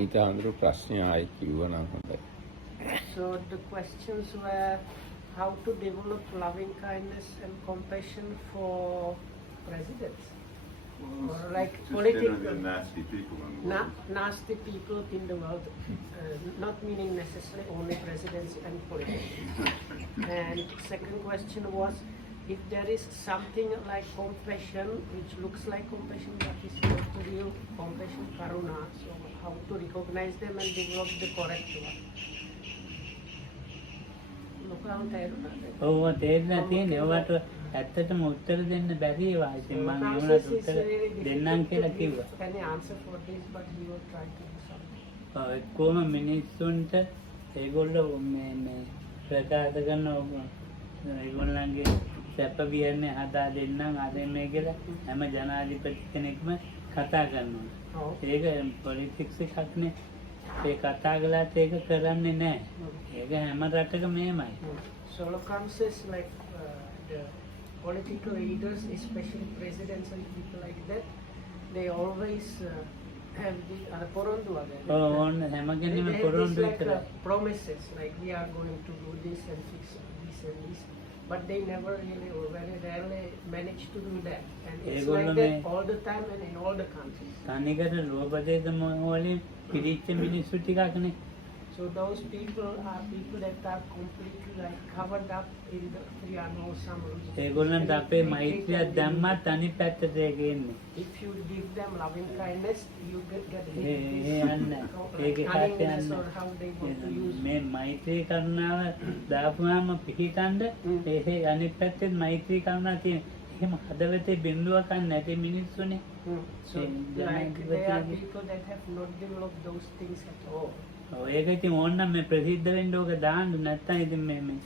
ඊට අඳුරු ප්‍රශ්නය ආයි කිව්වනම් හොඳයි. So the questions were how to develop loving kindness and compassion for presidents. Or like political nasty people in the world. nasty people in the world, not meaning necessarily only presidents and politicians. And second question was if there is something like compassion which looks like compassion but is not real compassion, karuna, so how to recognize them and develop the correct one. ඔව් තේරෙන්න තියෙන්නේ. ඔයාට ඇත්තටම උත්තර දෙන්න බැරි ඒවා. ඉතින් මම ඒවට උත්තර දෙන්නම් කියලා කිව්වා. Can you answer for this but he will try to do something. කොහොම මිනිස්සුන්ට ඒගොල්ලෝ මේ ප්‍රකාශ කරන ඒගොල්ලන්ගේ සැප විහරණය හදා දෙන්නම් අද මේ කියලා හැම ජනාධිපති කෙනෙක්ම කතා කරනවා. ඒක පොලිටික්ස් එකක්නේ. ඒ කතා කළාට ඒක කරන්නේ නැහැ. ඒක හැම රටකම එහෙමයි. So Lokam says like the political leaders, especially presidents and people like that, they always have the porondu ඕන හැම කෙනෙම පොරොන්දු විතරයි. promises like we are going to do this and fix this and this, but they never really or very rarely manage to do that, and it's like that all the time and in all the countries. තනිකර රෝබදේශ වලින් පිළිච්ච මිනිස්සු ටිකක්නේ. So those people are people that are completely like covered up in the Triangle Summers. ඒගොල්ලන්ට අපේ මෛත්‍රියක් දැම්මත් අනිත් පැත්තට ඒක එන්නේ. If you give them loving kindness, you get ඒ යන්නේ. ඒකේ kindness or how they want to use. මේ මෛත්‍රී කරුණාව දාපුවාම පිහිටන්ද ඒ අනිත් පැත්තේ මෛත්‍රී කරුණාව තියෙන. එහෙම හදවතේ බිඳුවක් නැති මිනිස්සුනේ. So like there are people that have not developed those things at all. ඒක ඉතින් ඕනනම් මේ ප්‍රසිද්ධ වෙන්න ඕක දාන්න නැත්නම් ඉතින් මේ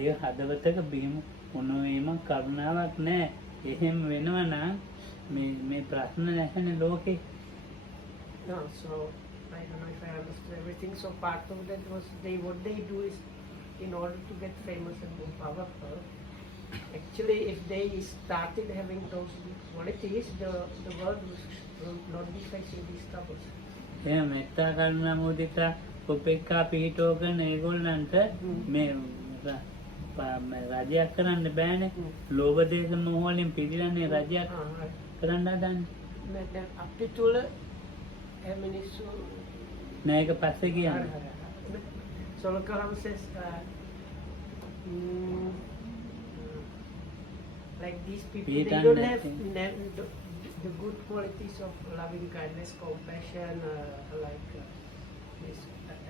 ඒක හදවතක බිහිම මොනවේම කරුණාවක් නැහැ. එහෙම වෙනවා නම් මේ ප්‍රශ්න නැහැනේ ලෝකේ. No, so I don't know if I understood everything. So part of that was what they do is in order to get famous and more powerful. Actually, if they started having those qualities, the world will not be facing these troubles. එහෙනම් මෙත්තා කරුණා මුදිතා උපේක්ඛා පිහිටෝ කරන ඒගොල්ලන්ට මේ රජයක් කරන්න බෑනේ. ලෝභ දේශ මොහ වලින් පිළිලන්නේ රජයක් කරන්න හදන්නේ. අපි තුල මිනිස්සු නෑ ඒක පස්සේ කියන්නේ. So Lokam says like these people, they don't have the good qualities of loving kindness, compassion, this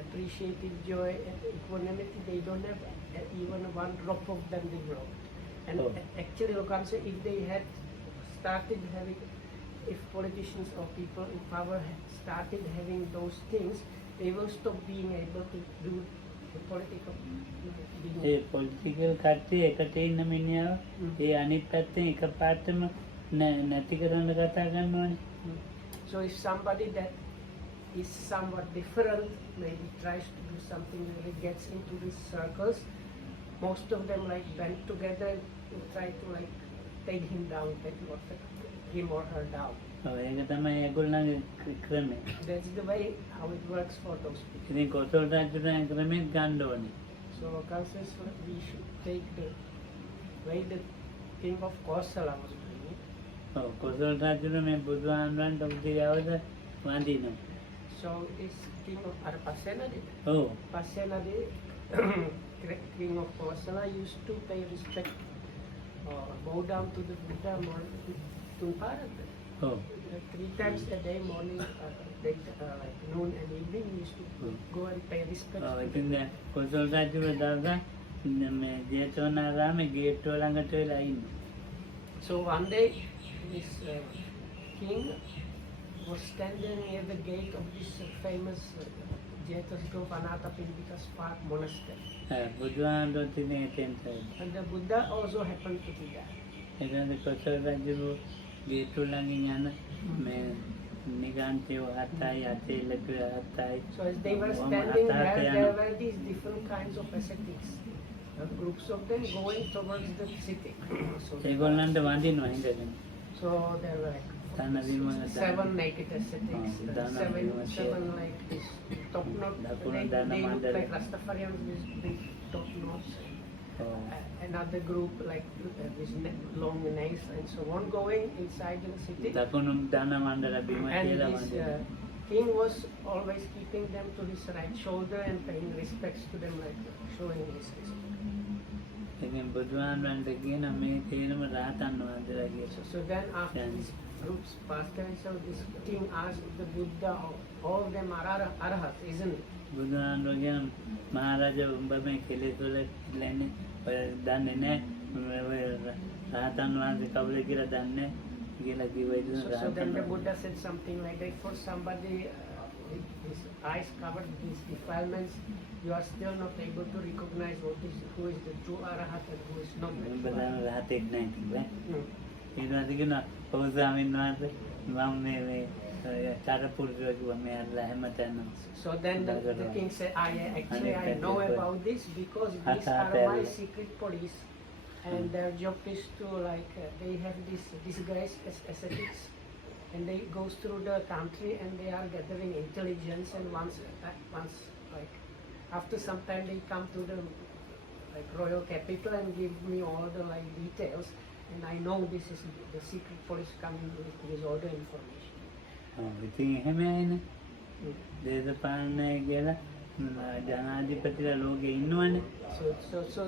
appreciative joy and equanimity. They don't have even one drop of them developed. And actually, Lokam said if they had started having, if politicians or people in power had started having those things, they will stop being able to do the political. A political කට්ටිය එකට ඉන්න මිනිහව ඒ අනිත් පැත්තෙන් එකපාරටම නැති කරන්න කතා කරනවානේ. So if somebody that is somewhat different maybe tries to do something really gets into these circles, most of them like band together and try to like take him down, take him or her down. ඒක තමයි ඒගොල්ලන්ගේ ක්‍රමය. That's the way how it works for those people. ඉතින් කොසල් රජුගේ ක්‍රමෙත් ගන්න ඕනේ. So Lokam says we should take the way the king of Kosala was doing it. ඔව් කොසල් රජුගේ මේ බුදුහාමුදුරන්ට උදේවද වඳිනවා. So this king of Pasena did. ඔව් Pasena did. King of Kosala used to pay respect or bow down to the Buddha more to Bharat. ඔව් 3 times a day, morning, like noon and evening, he used to go and pay respect. ඔව් ඉතින් දැන් කොසල් රජුව දාගා මේ ජේතවනාරාමේ ගේට්ටුව ළඟට වෙලා ඉන්නේ. So one day this king was standing near the gate of this famous Jetasgrove Anathapindika Park monastery. බුදුහාමුදුරුවෝ තිනේ එතෙන්ට. And the Buddha also happened to be there. එතන කොසල් රජුව ගේට්ටුව ළඟින් යන මේ නිගන්ඨයෝ හතයි අතේලක හතයි. So as they were standing there were these different kinds of ascetics. Groups of them going towards the city. So ඒගොල්ලන්ට වඳිනවා ඉඳගෙන. So there were like Dana Vimala, seven naked ascetics, Dana seven Vimala. like this top knot. Dakuna They Dana look Mandala. like Rastafarians with big top knots. Oh. Another group like with long nails and so on going inside the city. දකුණු දාන මණ්ඩල බිම And කියලා this මණ්ඩල. king was always keeping them to his right shoulder and paying respects to them, like showing his respect. ඉතින් බුදුහාමුදුරන්ට කියන මේ තේරම රහතන් වහන්සේලා කියලා. So then after Yeah. these groups passed away, so this king asked the Buddha, all of them are arahats, isn't it? බුදුහාමුදුරුවෝ කියන මහරජා උඹ මේ කෙලෙස් වල ඉල්ලන්නේ ඔය දන්නේ නැහැ ඔය රහතන් වහන්සේ කවුද කියලා දන්නේ කියලා කිව්වා. ඉතින් So then the රහතන් Buddha said something like that, for somebody with his eyes covered with these defilements, you are still not able to recognize who is the true arahat and who is not. උඹ දන්න රහතෙක් නැහැ කිව්වා. Hmm. ඊට පස්සේ කියනවා ඔව් ස්වාමීන් වහන්සේ මම මේ චරපුරුෂය කිව්වා මේ අල්ලා හැමතැනම. So then the king said, actually I know about this because these are my secret police, and their job is to like they have this disguise as ascetics, and they goes through the country and they are gathering intelligence, and once like after some time they come to the like royal capital and give me all the like details, and I know this is the secret police coming with all the information. ඉතින් එහෙම ඇයිනේ. දේශපාලනය කියලා ජනාධිපතිලා ලෝකේ ඉන්නවනේ. So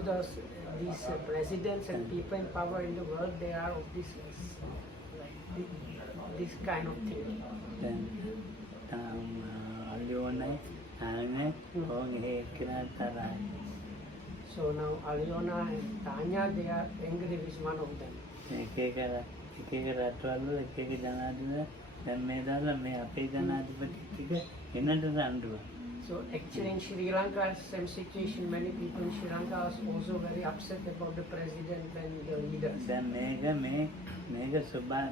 these presidents and people in power in the world, they are of this this kind of thing. දැන් අලියෝනයි ආනේ ඔගේ කියලා තරයි. So now Aliona and Tanya, they are angry with one of them. එක එක රටවල එක එක ජනාධිපති දැන් මේ දාලා මේ අපේ ජනාධිපති ටික එනට රණ්ඩුව. So actually in Sri Lanka, same situation, many people in Sri Lanka are also very upset about the president and the leaders. දැන් මේක සබා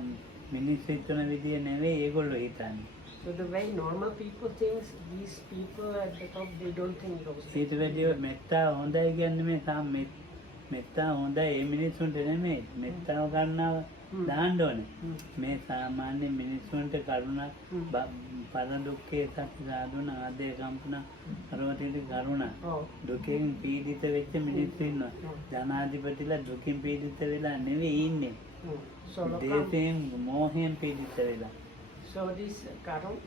මිනිස්සු හිතන විදිය නෙවෙයි ඒගොල්ලෝ හිතන්නේ. So the way normal people think, these people at the top, they don't think those things. ඊට වැඩිය මෙත්තා හොඳයි කියන්නේ මේ මෙත්තා හොඳයි ඒ මිනිස්සුන්ට නෙමෙයි. මෙත්තාව ගන්නව දාන්න ඕනේ. මේ සාමාන්‍ය මිනිස්සුන්ට කරුණා පර දුක්ඛේ සත්‍ය සාධුන ආදේ කම්පන අරවතේදී කරුණා Oh. දුකෙන් පීඩිත වෙච්ච මිනිස්සු ඉන්නවා. ජනාධිපතිලා දුකින් පීඩිත වෙලා නෙවෙයි ඉන්නේ. So දේශයෙන් මෝහයෙන් පීඩිත වෙලා. So this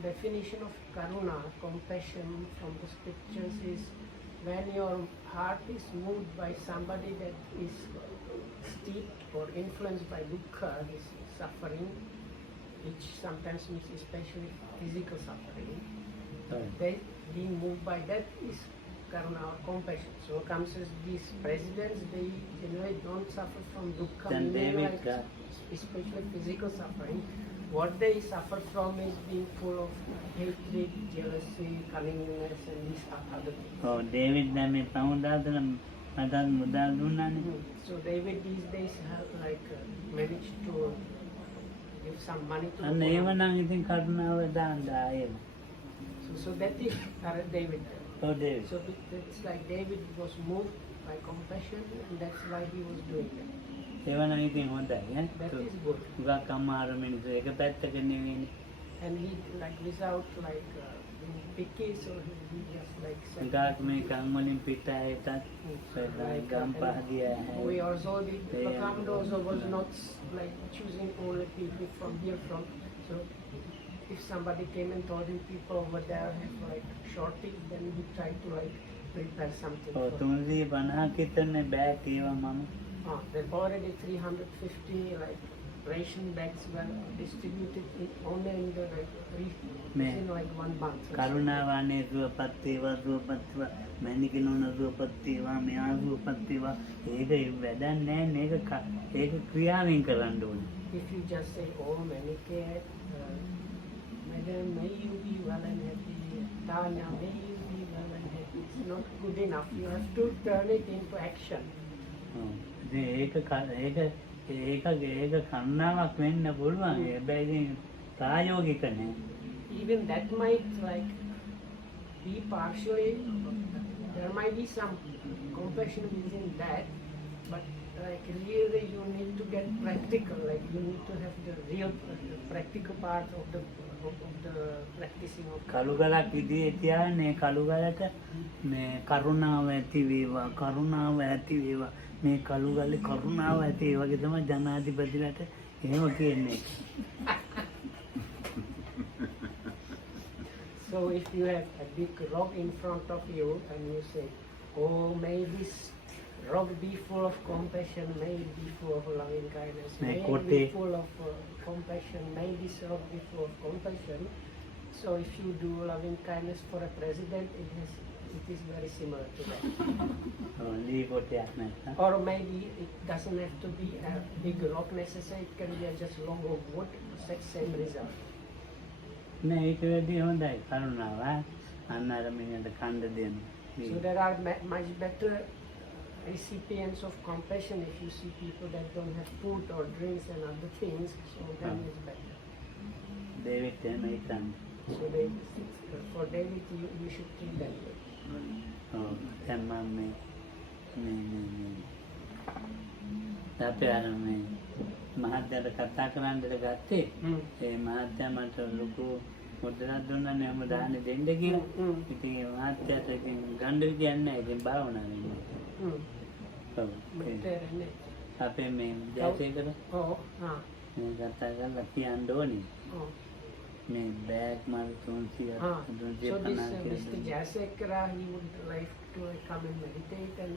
definition of karuna, compassion from the scriptures is when your heart is moved by somebody that is steeped or influenced by dukkha, this suffering, which sometimes means especially physical suffering. They being moved by that is karuna or compassion. So comes as these presidents, they generally don't suffer from dukkha, Then they meaning will like go- especially physical suffering. What they suffer from is being full of hatred, jealousy, cunningness, and these other things. ඔව් David දැන් මේ පවුන්දාදන මට මුදල් දුන්නානේ. So David these days have like managed to give some money to. අන්න the ඒව poor. නම් ඉතින් කරුණාව දාන්න ආයෙම. So that is David. ඔව් David. So it's like David was moved by compassion, and that's why he was doing that. ඒව නම් ඉතින් හොඳයි ඈ. That is good. උගක් අමාරු මිනිස්සු එක පැත්තක නෙවෙයිනේ. And he like without like being picky, so he just like said. උගක් මේ කම් වලින් පිටායටත් ගම් පහදියා. We also did. Lakamd also was not like choosing only people from here from. So if somebody came and told him people over there have like shortage, then he tried to like prepare something. ඔව් for 350ක් විතරනේ bag ඒවා මම. They've already 350 like ration bags were distributed only in the like within like 1 month. කරුණාවානේ සුවපත් වේවා මැනිකනෝන සුවපත් වේවා මෙයා සුවපත් වේවා ඒක වැඩක් නැහැ මේක ක්‍රියාවෙන් කරන්න ඕනේ. If you just say, oh Manike, madam, may you be well and happy, Tanya, may you be well and happy, it's not good enough. You have to turn it into action. ඉතින් ඒක කරුණාවක් වෙන්න පුළුවන්. හැබැයි ඉතින් ප්‍රායෝගික නෑ. Even that might like be partially, there might be some compassion within that, but like really you need to get practical, like you need to have the real practical part of the practicing of කළු ගලක් ඉදිරියේ තියාගෙන ඒ කළු ගලට මේ කරුණාව ඇති වේවා කරුණාව ඇති වේවා මේ කළු ගලේ කරුණාව ඇති ඒ වගේ තමයි ජනාධිපතිලට එහෙම කියන්නේ. So if you have a big rock in front of you and you say, oh, may this rock be full of compassion, may it be full of loving kindness, may it be full of compassion, may this rock be full of compassion. So if you do loving kindness for a president, it is very similar to that. ලී කොටයක් නැත්නම් Or maybe it doesn't have to be a big rock necessary, it can be just log of wood, same result. නෑ ඒක වැඩි හොඳයි කරුණාව අන්න අර මිනිහට කණ්ඩ දෙන්න. So there are much better recipients of compassion if you see people that don't have food or drinks and other things, so then it's better. දේවිත් එහෙම හිතන්නේ. So for David, you should think that way. ඔව් දැන් මම මේ අපේ අර මේ මහත්යට කතා කරන්නට ගත්තේ ඒ මහත්යා මට ලොකු මුද්‍රණයක් දුන්නානේ මම දාන්නේ දෙන්න කියලා. ඉතින් ඒ මහත්යාට ඉතින් ගන්න විදියක් නැහැ. ඉතින් භාවනාවේ ඉන්නේ. ඔව්. අපේ මේ ජාතකයකට Oh, ah. මේ කතා කරලා කියන්න ඕනේ. Oh. මේ bag මාල් 300 Ah. So this 350 Mr. Jasekara, he would like to come and meditate, and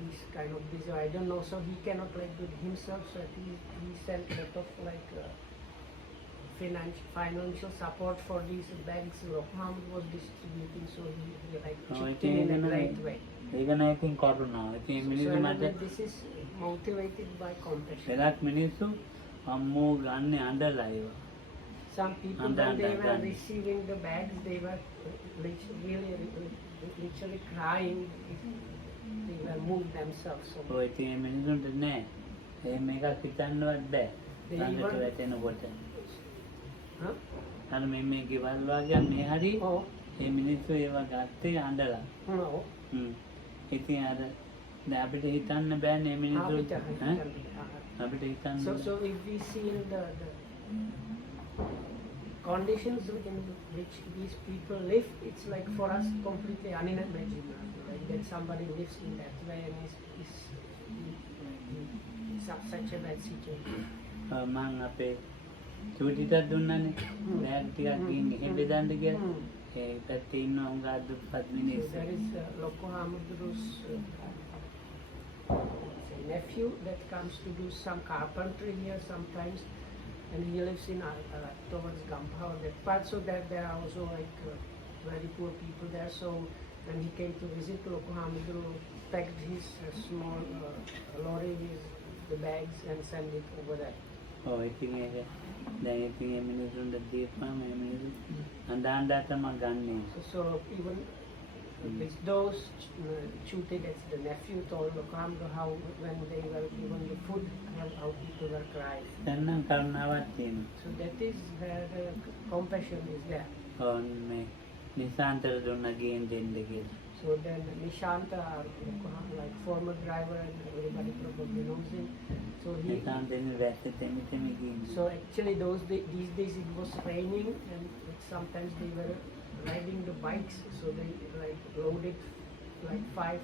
he's kind of busy. I don't know, so he cannot like do it himself. So he sent a lot of like financial support for these bags. Roham was distributing, so he like chipped in a great way. ඒක නෑ ඉතින් කරුණාව. ඉතින් So මිනිස්සු මට this is motivated by compassion. වෙලක් මිනිස්සු අම්මෝ ගන්න අඬලා ඒවා. Some people, when they were receiving the bags, they were literally crying. They were moved themselves. So ඔය ඉතින් මිනිස්සුන්ට නෑ. එහෙම එකක් හිතන්නවත් බෑ. ළඟට වැටෙනකොට. huh? අර මේ ගෙවල් වගේ මේ හරි Oh, මේ මිනිස්සු ඒවා ගත්තේ අඬලා. no. ඉතින් අර දැන් අපිට හිතන්න බෑනේ මේ මිනිස්සු අපිට හිතන්න. So if we see in the conditions in which these people live, it's like for us completely unimaginable. Like that somebody lives in that way and is in such a bad situation. මං අපේ චූටිටත් දුන්නානේ. Bag ටිකක් ගිහින් එහෙම බෙදන්න කියලා. ඒ පැත්තේ ඉන්න උංගා දුප්පත් So මිනිස්සු. there is Loko Hamuduru's nephew that comes to do some carpentry here sometimes, and he lives in towards Gampaur, that part. So that there are also like very poor people there. So when he came to visit, Loko Hamuduru packed his small lorry with the bags and sent it over there. ඔව් ඉතින් ඒක දැන් ඉතින් මේ මිනිස්සුන්ට දීපම මේ මිනිස්සු අඬා තමයි ගන්නෙ. So even with those Chute, that's the nephew, told Lokamdo how when they were given the food, how people were crying. දැන් නම් කරුණාවක් තියෙනවා. So that is where the compassion is there. ඔව් මේ නිසාන්තර දුන්න ගේන් දෙන්න කියලා. So then Nishanta, like former driver, and everybody probably knows him. So නිසාන්තෙන් වැස්ස දෙමි ගිහින්. so actually these days it was raining, and sometimes they were riding the bikes, so they like loaded like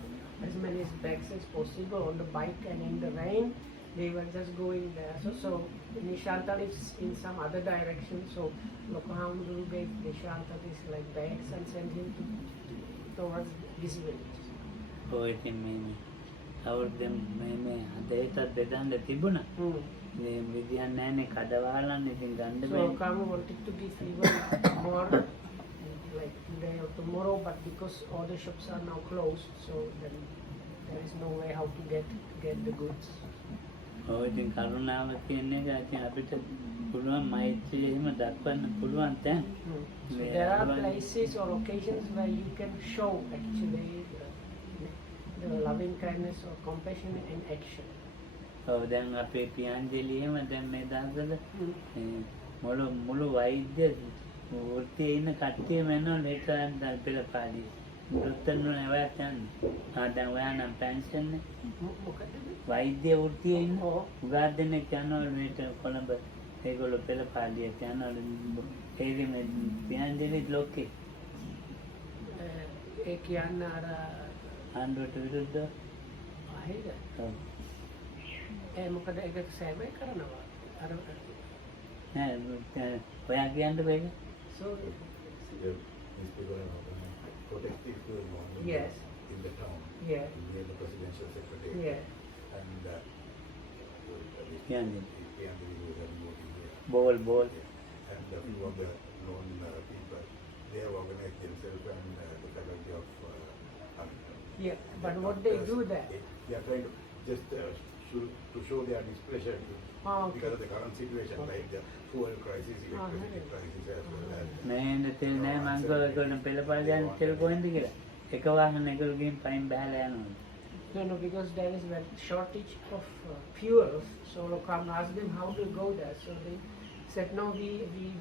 as many bags as possible on the bike, and in the rain they were just going there. So Nishanta lives in some other direction, so Lokohamuduru gave Nishanta this like bags and sent him towards this village. ඔය ඉතින් මේ අවුරුද්දෙන් මේ හදේටත් බෙදන්න තිබුණා. මේ විදියක් නැහැනේ කඩවාලන්න ඉතින් ගන්න So බෑ. Kamu wanted to give even more like today or tomorrow, but because all the shops are now closed, so then there is no way how to get the goods. ඔය ඉතින් කරුණාව කියන එක ඉතින් අපිට පුළුවන් මෛත්‍රිය එහෙම දක්වන්න පුළුවන් තැන්. So there are places or occasions where you can show actually the loving kindness or compassion in action. ඔව් දැන් අපේ පියංජලි එහෙම දැන් මේ දවස්වල මුළු වෛද්‍ය වෘත්තියේ ඉන්න කට්ටිය වෙනවා ලේටරන් පෙළ පාඩිය. දොස්තරනු නැවැත් යන්නේ. දැන් ඔයා නම් පෙන්ෂන් නේ. මොකද වෛද්‍ය වෘත්තියේ ඉන්න. ඔව්. උගා දෙනෙක් යනවලු මේක කොළඹ ඒගොල්ලෝ පෙළපාලියට යනවලු. ඒකෙ මේ පියන්දෙලි ලොක්කේ ඒ කියන්න අර ආණ්ඩුවට විරුද්ධව. අහේද ඔව්. මොකද ඒක සර්වය කරනවා අර නෑ ඔයා කියන්න බෑ. so protective monument Yes. in the town, Yeah. near the presidential secretariat. yeah And කියන්නේ Ball. Ball And a few of the known people, they have organized themselves and the faculty of yeah but what they do there They are trying to just to show their displeasure okay. because of the current situation, like the fuel crisis, electricity right. crisis as well as මේ එන්න තෙල් නෑ මං කිව්වා ඒගොල්ලෝ පෙළපාලිය යන තෙල් කොහෙන්ද කියලා. එක වාහන ඒගොල්ලෝ ගිහින් පයින් බහලා යනවා. no because there is a shortage of fuels so come ask them how to go there so they said no we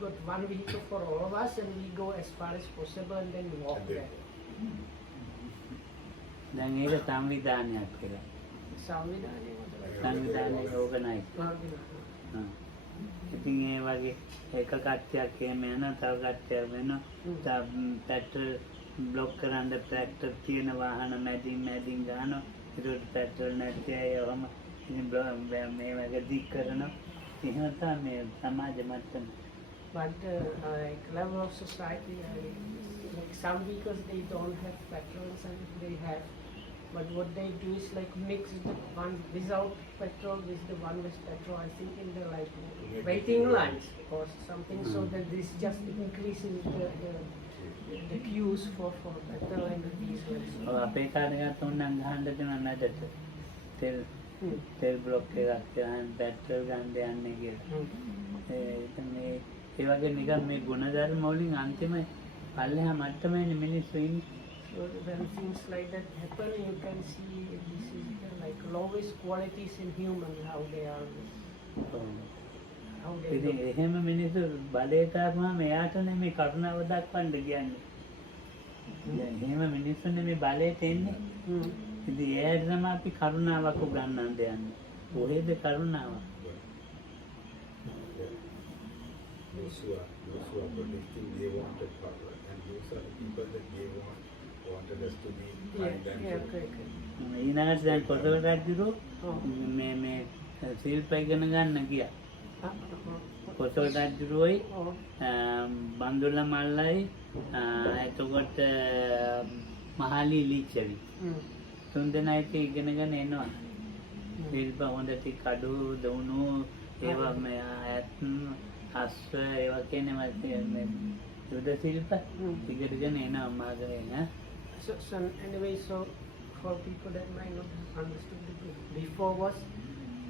got one vehicle for all of us and we go as far as possible and then walk And then- there දැන් ඒක සංවිධානයක් කියලා. සංවිධානය සංවිධානයේ organise. ඉතින් ඒ වගේ එක කට්ටියක් එහෙම යනවා තව කට්ටියක් වෙනවා. පෙට්‍රල් බ්ලොක් කරන්න ට්‍රැක්ටර් තියෙන වාහන මැදින් ගන්නවා. ඒකට පෙට්‍රල් නැති අය වම ඉතින් මේ වගේ දික් කරනවා. එහෙම තමයි මේ සමාජ මට්ටම. but like level of society like some vehicles they don't have petrol and they have but what they do is like mix the one without petrol with the one with petrol I think in the like waiting lines or something so that this just increases the queues for petrol and the diesel and so ඔව් අපේ කාර්යය තුන්නම් ගහන්න දෙනවා නැදට. තෙල් block එකක් ගන්න petrol ගන්න යන්නේ කියලා. ඒ වගේ නිකන් මේ ගුණධර්ම වලින් අන්තිම පල්ලෙහා මට්ටමේ මිනිස්සු ඉන්නේ. so when things like that happen you can see this is the like lowest qualities in human how they are how they ඉතින් look. එහෙම මිනිස්සු බලයට ආවම එයාට නෙමෙයි කරුණාව දක්වන්න කියන්නේ. දැන් එහෙම මිනිස්සුනේ මේ බලයට එන්නේ. ඉතින් එයාට තමයි අපි කරුණාවක් උගන්වන්න දෙන්නේ. කොහෙද කරුණාව? those who are protesting, they wanted power, and those are the people that they wanted us to be kind and yeah so- correct. ඊනාට දැන් කොසල් රජුරෝ Oh. මේ ශිල්ප ඉගෙන ගන්න ගියා. කොසල් රජුරෝයි Oh. බන්දුල මල්ලයි එතකොට මහලි ලිච්ඡවි තුන්දෙනා ඉතින් ඉගෙනගෙන එනවා. ශිල්ප හොඳට කඩු දුණු ඒවා මේ ඇත් අස්ව ඒවා කියනවා මේ යුද ශිල්ප ඉගෙනගෙන එනවා මාගේ ඈ. So anyway, so for people that might not have understood it before was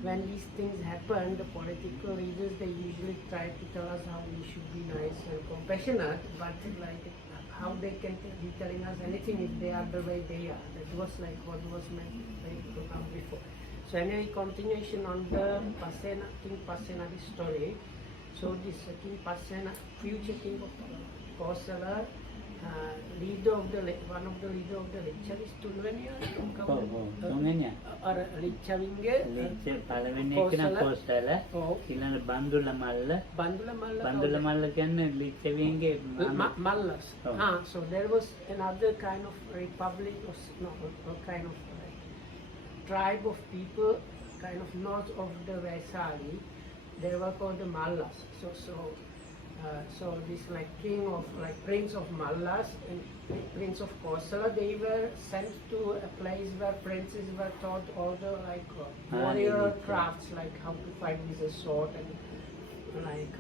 when these things happen, the political leaders they usually try to tell us how we should be nice and compassionate, but like how they can be telling us anything if they are the way they are. That was like what was meant before. So anyway, continuation on the Pasena, King Pasenadi story. So this King Pasena, future king of Kosala, leader of the one of the leader of the Lichavis Tulvania තුන්වෙනිය or Lichavinge ලිච්ඡ පළවෙනි එක නම් Kosala oh ඊළඟ බන්දුල මල්ල Bandula Malla Bandula මල්ල කියන්නේ ලිච්ඡවියන්ගේ Mallas. Oh. So there was another kind of republic or no, or kind of like tribe of people kind of north of the Vaisali. They were called the Mallas. So this like king of like prince of Mallas and prince of Kosala, they were sent to a place where princes were taught all the like warrior crafts, like how to fight with a sword and like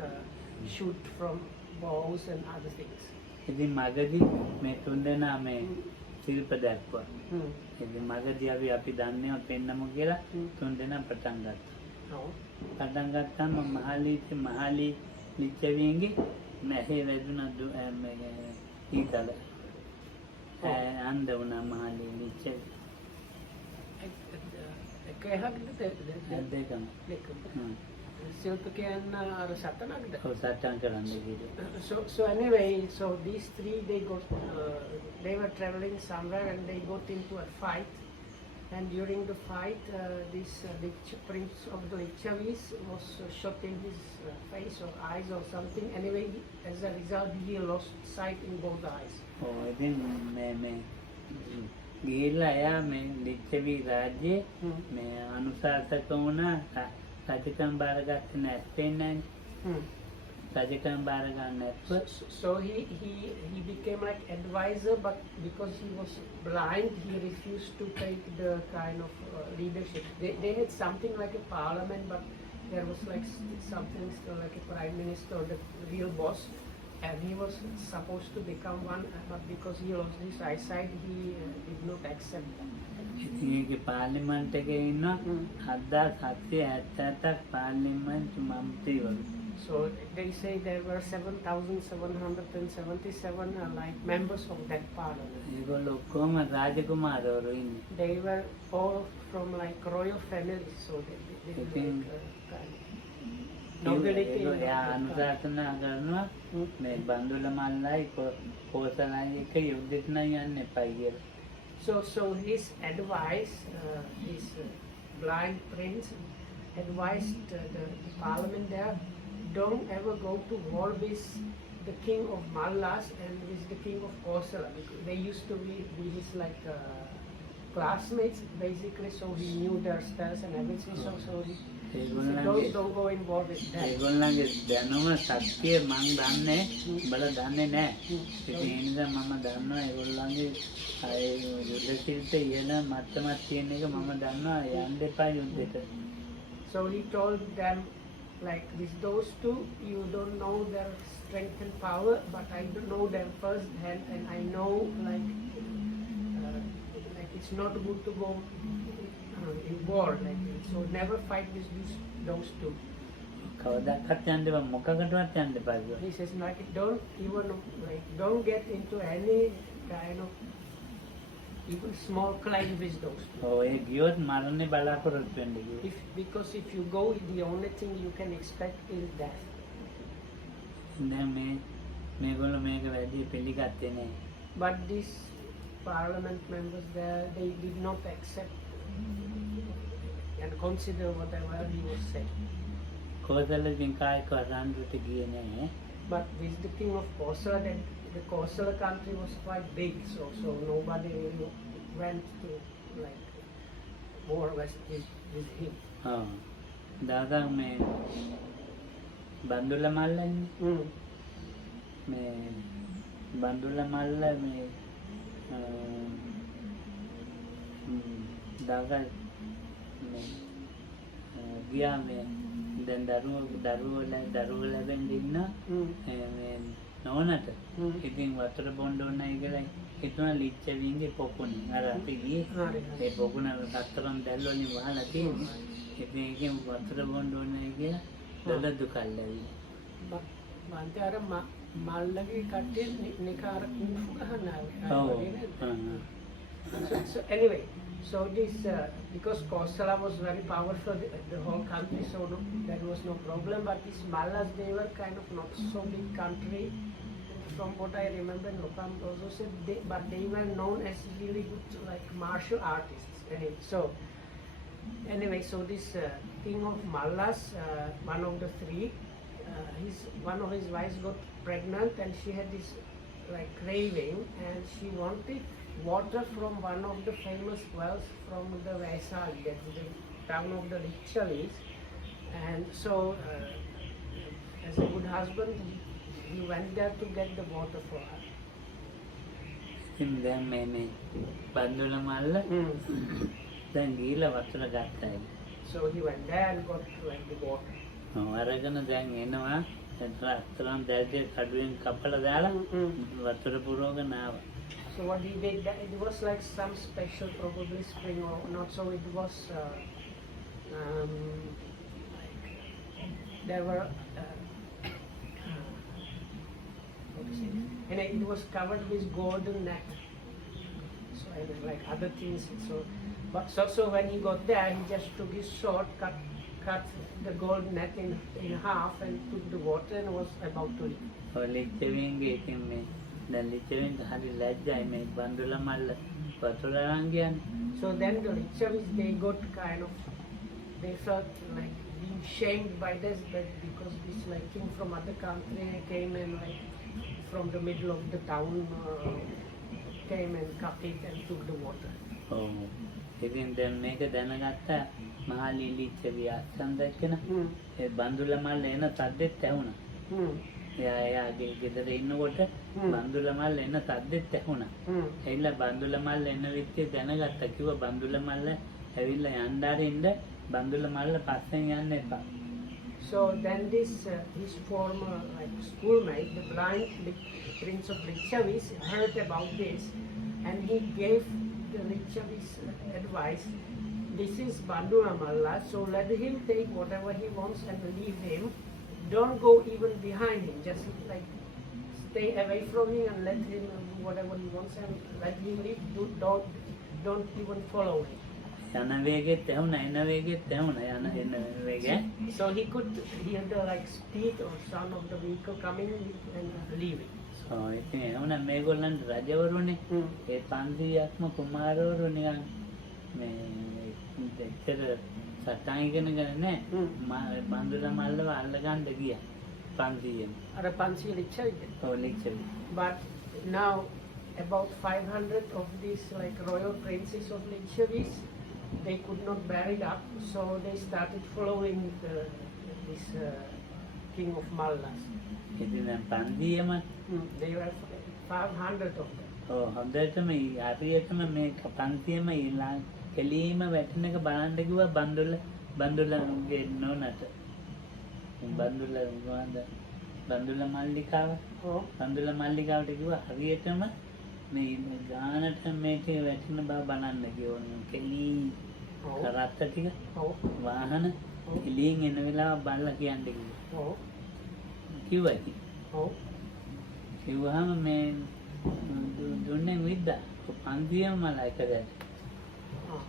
shoot from bows and other things. ඉතින් මගදී මේ තුන්දෙනා මේ ශිල්ප දැක්වා. ඉතින් මගදී අපි දන්නේව පෙන්නමු කියලා තුන්දෙනා පටන් ගත්තා. No. පටන් ගත්තාම මහලි ලිච්ඡවියන්ගේ නැහේ වැදුනා ඊතල අන්ද වුණා මහලි ලිච්ඡවි Kaya දෙකම Silpakian Rasatanagda. ඔව් සටන් කරන්න කිව්වා. So anyway, so these three they were traveling somewhere and they got into a fight. And during the fight, this prince of the Lichavis was shot in his face or eyes or something. Anyway, as a result, he lost sight in both eyes. ඔව් ඉතින් මේ ගිහිල්ලා එයා මේ ලිච්ඡවි රාජ්‍යයේ මේ අනුශාසක වුණා. රජකම් බාරගත්තේ නැත්තේ නෑනේ. රජකම් බාර ගන්න නැත්නම් So he became like advisor, but because he was blind, he refused to take the kind of leadership. They had something like a parliament, but there was like something still like a prime minister, the real boss, and he was supposed to become one, but because he lost his eyesight, he did not accept that. ඉතින් ඒකේ පාර්ලිමේන්තු එකේ ඉන්න 7777ක් පාර්ලිමේන්තු මන්ත්‍රීවරු. So they say there were 7,777 like members of that parliament. ඒගොල්ලෝ ඔක්කොම රාජකුමාරවරු ඉන්නේ. They were all from like royal families, so they were ඉතින් kind of nobility. එයා අනුශාසනා කරනවා මේ බන්දුල මල්ලයි කෝසලයි එක යුද්ධෙට නම් යන්න එපයි කියලා. So his advice, his blind prince advised the parliament there, don't ever go to war with the king of Mallas and with the king of Kosala, because they used to be his like classmates basically, so he knew their styles and everything. So he said, don't go in war with them. ඒගොල්ලන්ගේ දැනුම ශක්තිය මං දන්නේ උඹලා දන්නේ නැහැ. ඉතින් ඒ නිසා මම දන්නවා ඒගොල්ලන්ගේ අය යුද්ධ ශිල්ප ඉහළ මට්ටමක් තියෙන එක මම දන්නවා යන්න එපා යුද්ධෙට. So he told them, like with those two, you don't know their strength and power, but I don't know them first hand, and I know like it's not good to go in war, like so never fight with those two. කවදාවත් යන්න එපා මොකකටවත් යන්න එපා කියලා. He says like don't get into any kind of even small climb with those two. ඔව් ඒ ගියොත් මරණේ බලාපොරොත්තු වෙන්න කිව්වා. Because if you go, the only thing you can expect is death. දැන් මේගොල්ලෝ මේක වැඩි පිළිගත්තේ නැහැ. But these parliament members there, they did not accept and consider whatever he was saying. කෝසලකින් කායික රණ්ඩුවට ගියේ නැහැ. But with the king of Kosala, then the Kosala country was quite big, so nobody really went to like war with him. ඔව්. දාදා මේ බන්දුල මල්ල ඉන්නේ. මේ බන්දුල මල්ල මේ දාගා මේ ගියා මේ දැන් දරුවෝ ලැබෙන්න ඉන්න මේ නෝනට ඉතින් වතුර බොන්න ඕනයි කියලා හිතුවා ලිච්ඡවීන්ගේ පොකුණේ අර අපි ගියේ ඒ පොකුණ රත්තරන් දැල් වලින් වහලා තියෙන්නේ ඉතින් ඒකෙන් වතුර බොන්න ඕනයි කියලා දොළ දුකල්ලවි මන්ට අර මල්ලගේ කට්ටිය නිකාර කුණු ගහනවා. So anyway, so this because Kosala was very powerful, the whole country, so there was no problem. But these Mallas, they were kind of not so big country. From what I remember, Lokam also said, but they were known as really good like martial artists. Anyway, so this king of Mallas, one of the three, one of his wives got pregnant, and she had this like craving, and she wanted water from one of the famous wells from the Vaisali, that's the town of the Lichavis. And so, as a good husband, he went there to get the water for her. ඉතින් දැන් මේ බන්දුල මල්ල දැන් ගිහලා වතුර ගත්තා. So he went there and got like the water. අරගෙන දැන් එනවා රත්තරන් දැල්දේ කඩුවෙන් කපලා දාලා වතුර පුරවගෙන ආවා. So what he did, it was like some special probably spring or not, so it was like there were and it was covered with golden net, so it was like other things. So when he got there, he just took his sword, cut cut the gold net in half and took the water and was about to leave. ඔය ලිච්ඡවීන්ගේ ඉතින් මේ දැන් ලිච්ඡවීන්ට හරි ලැජ්ජයි මේ බන්දුල මල්ල වතුර අරන් ගියන්නේ. So then the Lichavis, they got kind of, they felt like being shamed by this, but because this like king from other country came and like from the middle of the town came and cut it and took the water. ඔව්. ඉතින් දැන් මේක දැනගත්ත මහලි ලිච්ඡවි අස්සන් දැක්කන. ඒ බන්දුල මල්ල එන සද්දෙත් ඇහුණා. එයාගේ ගෙදර ඉන්නකොට බන්දුල මල්ල එන සද්දෙත් ඇහුණා. එයිලා බන්දුල මල්ල එන විදිය දැනගත්තා. කිව්වා බන්දුල මල්ල ඇවිල්ලා යන්න ආරින්ද බන්දුල මල්ල පස්සෙන් යන්න එපා. So then this his former like schoolmate, the blind prince of Lichavis, heard about this, and he gave the Lichavis advice. This is Bandula Malla, so let him take whatever he wants and leave him. Don't go even behind him. Just like stay away from him and let him do whatever he wants and let him leave. Don't even follow him. යන වේගෙත් ඇහුණා එන වේගෙත් ඇහුණා යන එන වේගය. So he could hear the like speed or sound of the vehicle coming and leaving. ඔව් ඉතින් ඇහුණා මේගොල්ලන්ට රජවරුනේ ඒ 500ක්ම කුමාරවරු නිකන් මේ දෙච්චර සටන් ඉගෙනගෙන නැහැ බන්දුල මල්ලව අල්ල ගන්න ගියා 500ෙන්. අර 500 Lichavis. ඔව් Licchavi. But now about 500 of these like royal princes of Lichavis, they could not bear it up, so they started following this king of Mallas. ඉතින් දැන් 500ෙම They were 500 of them. ඔව් හොඳටම හරියටම මේ 500ෙම ඊළඟ කෙලීම වැටෙන එක බලන්න කිව්වා බන්දුලගේ නෝනට. බන්දුල මල්ලිකාව Oh, බන්දුල මල්ලිකාවට කිව්වා හරියටම මේ ගානට මේක වැටෙන බව බලන්න කිව්වා. කෙලී oh, කරත්ත ටික oh, වාහන එළියෙන් එන වෙලාව බලලා කියන්න කිව්වා. oh, කිව්වා ඉතින්. oh. කිව්වහම මේ දුන්නේ විද්දා 500ම මලයි කරේ. Oh.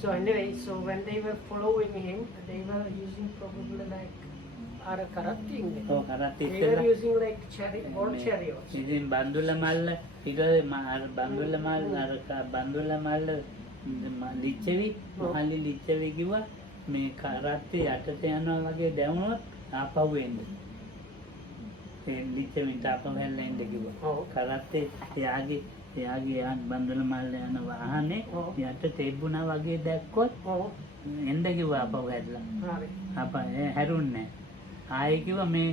So anyway, so when they were following him, they were using probably like our corrupting. ඔව් කරත් They were ඉස්සෙල්ලා using like war chariots. ඉතින් බන්දුල මල්ල ඊට බන්දුල මල්ල අර බන්දුල මල්ල ලිච්ඡවි මහලි ලිච්ඡවි කිව්වා මේ කරත්තේ යටට යනවා වගේ දැවුනොත් ආපහු එන්න. ඒ ලිච්ඡවිට ආපහු හැල්ලා එන්න කිව්වා. Oh. කරත්තේ එයාගේ බන්දුල මල්ල යන වාහනේ ඔව්. යට තෙබුණා වගේ දැක්කොත් Oh, එන්න කිව්වා ආපහු හැදලා. right. ආපහු හැරුන්නේ නැහැ. ආයෙ කිව්වා මේ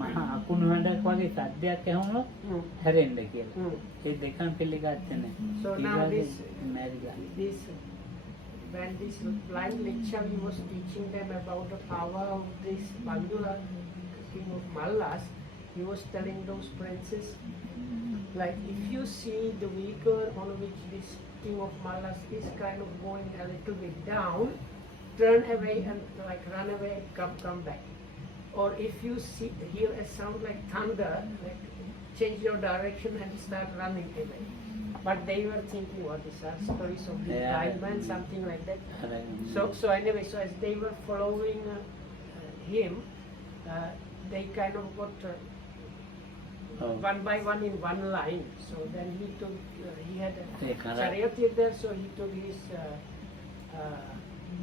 මහා අකුණු හඬක් වගේ සද්දයක් ඇහුනොත් Mm. හැරෙන්න කියලා. Mm. ඒ දෙකම පිළිගත්තේ නැහැ. So now මැරිලා. this when this blind Lichavi was teaching them about the power of this Bandula, king of Mallas, he was telling those princes, like if you see the vehicle on which this king of Mallas is kind of going a little bit down, turn away and like run away and come back. Or if you hear a sound like thunder, like change your direction and start running away. But they were thinking, what is our stories of the Yeah. blind man, something like that. අර So anyway, so as they were following him, they kind of got ඔව්. one by one in one line. So then he took, he had a ඒ කරත් charioteer there, so he took his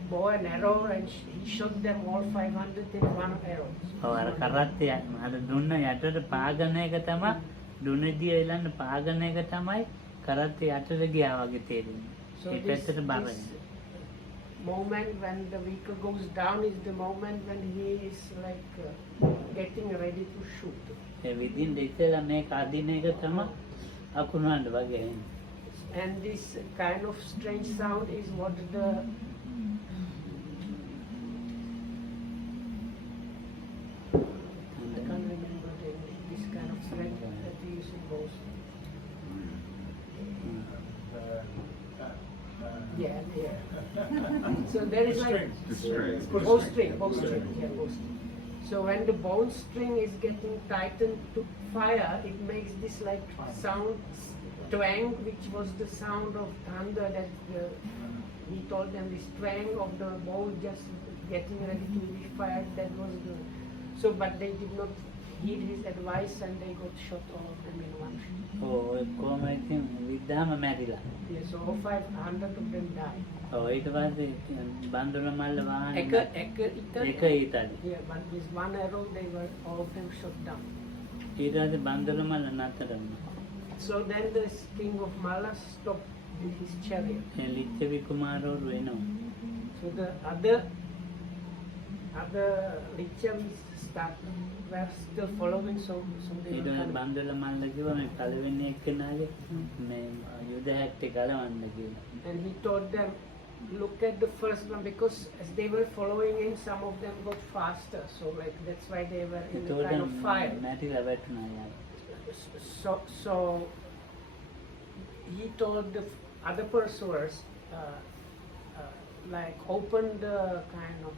bow and arrow and he shot them all 500 in one arrow. ඔව් අර කරත්තේ අර දුන්න යටට පාගන එක තමයි දුන්නදී එලන්න පාගන එක තමයි කරත්තේ යටට ගියා වගේ තේරෙන්නේ. So ඒ this පැත්තට බරයි. moment when the vehicle goes down is the moment when he is like getting ready to shoot. ඒ විදිහින් ඉතලා මේක අදින එක තමයි අකුණු හඬ වගේ එන්නේ. And this kind of strange sound is what the I can't remember this kind of thread that we use in bows. Yeah. So there is like bowstring, yeah, bowstring. So when the bowstring is getting tightened to fire, it makes this like sound twang, which was the sound of thunder that the he told them the strength of the bow just getting ready to be fired, that was good. So, but they did not heed his advice and they got shot, all of them in one shot. ඔක්කොම ඉතින් විද්දාම මැරිලා. Yeah, so 500 of them died. ඊට පස්සේ බන්දුල මල්ල වාහනේ Italy. එක ඊතලි. Yeah, but with one arrow, they were all of them shot down. ඊට පස්සේ බන්දුල මල්ල නතර වුණා. So then the king of Mallas stopped with his chariot. ඒ ලිච්ඡවි කුමාරවරු එනවා. So the other Lichavis were still following, so they ඊට were පස්සේ coming. Bandula මල්ල කිව්වා මේ පළවෙනි එක්කෙනාගේ මේ යුද හැට්ටේ ගලවන්න කියලා. And he told them, look at the first one, because as they were following him, some of them got faster. So like that's why they were in the kind of fire. මැරිලා වැටුණා යාළුවා. So he told the other pursuers, like open the kind of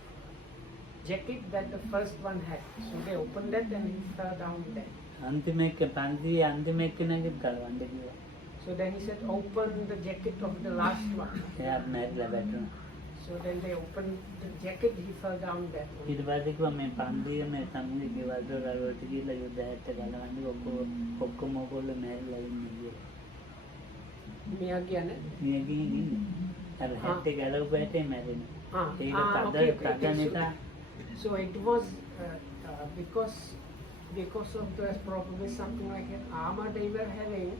jacket that the first one had. So they opened that and he fell down dead. අන්තිම එක පන්තියේ අන්තිම එක්කෙනාගේ ගලවන්න කිව්වා. So then he said, open the jacket of the last one. එයා මැරිලා වැටුණා. So then they opened the jacket, he fell down dead. ඊට පස්සේ කිව්වා මේ පන්තියේ මේ සමුගේ ගෙවල් වලට ගිහලා යුද හැට්ටේ ගලවන්න ඔක්කොම ඔයගොල්ලෝ මැරිලා ඉන්නේ කියලා. Miyagi, මිය ගිහින් ඉන්නේ. අර හැට්ටේ ගලවපු හැටේ මැරෙනවා. ඒක okay. තද නිසා So it was because of the probably something like an armor they were having.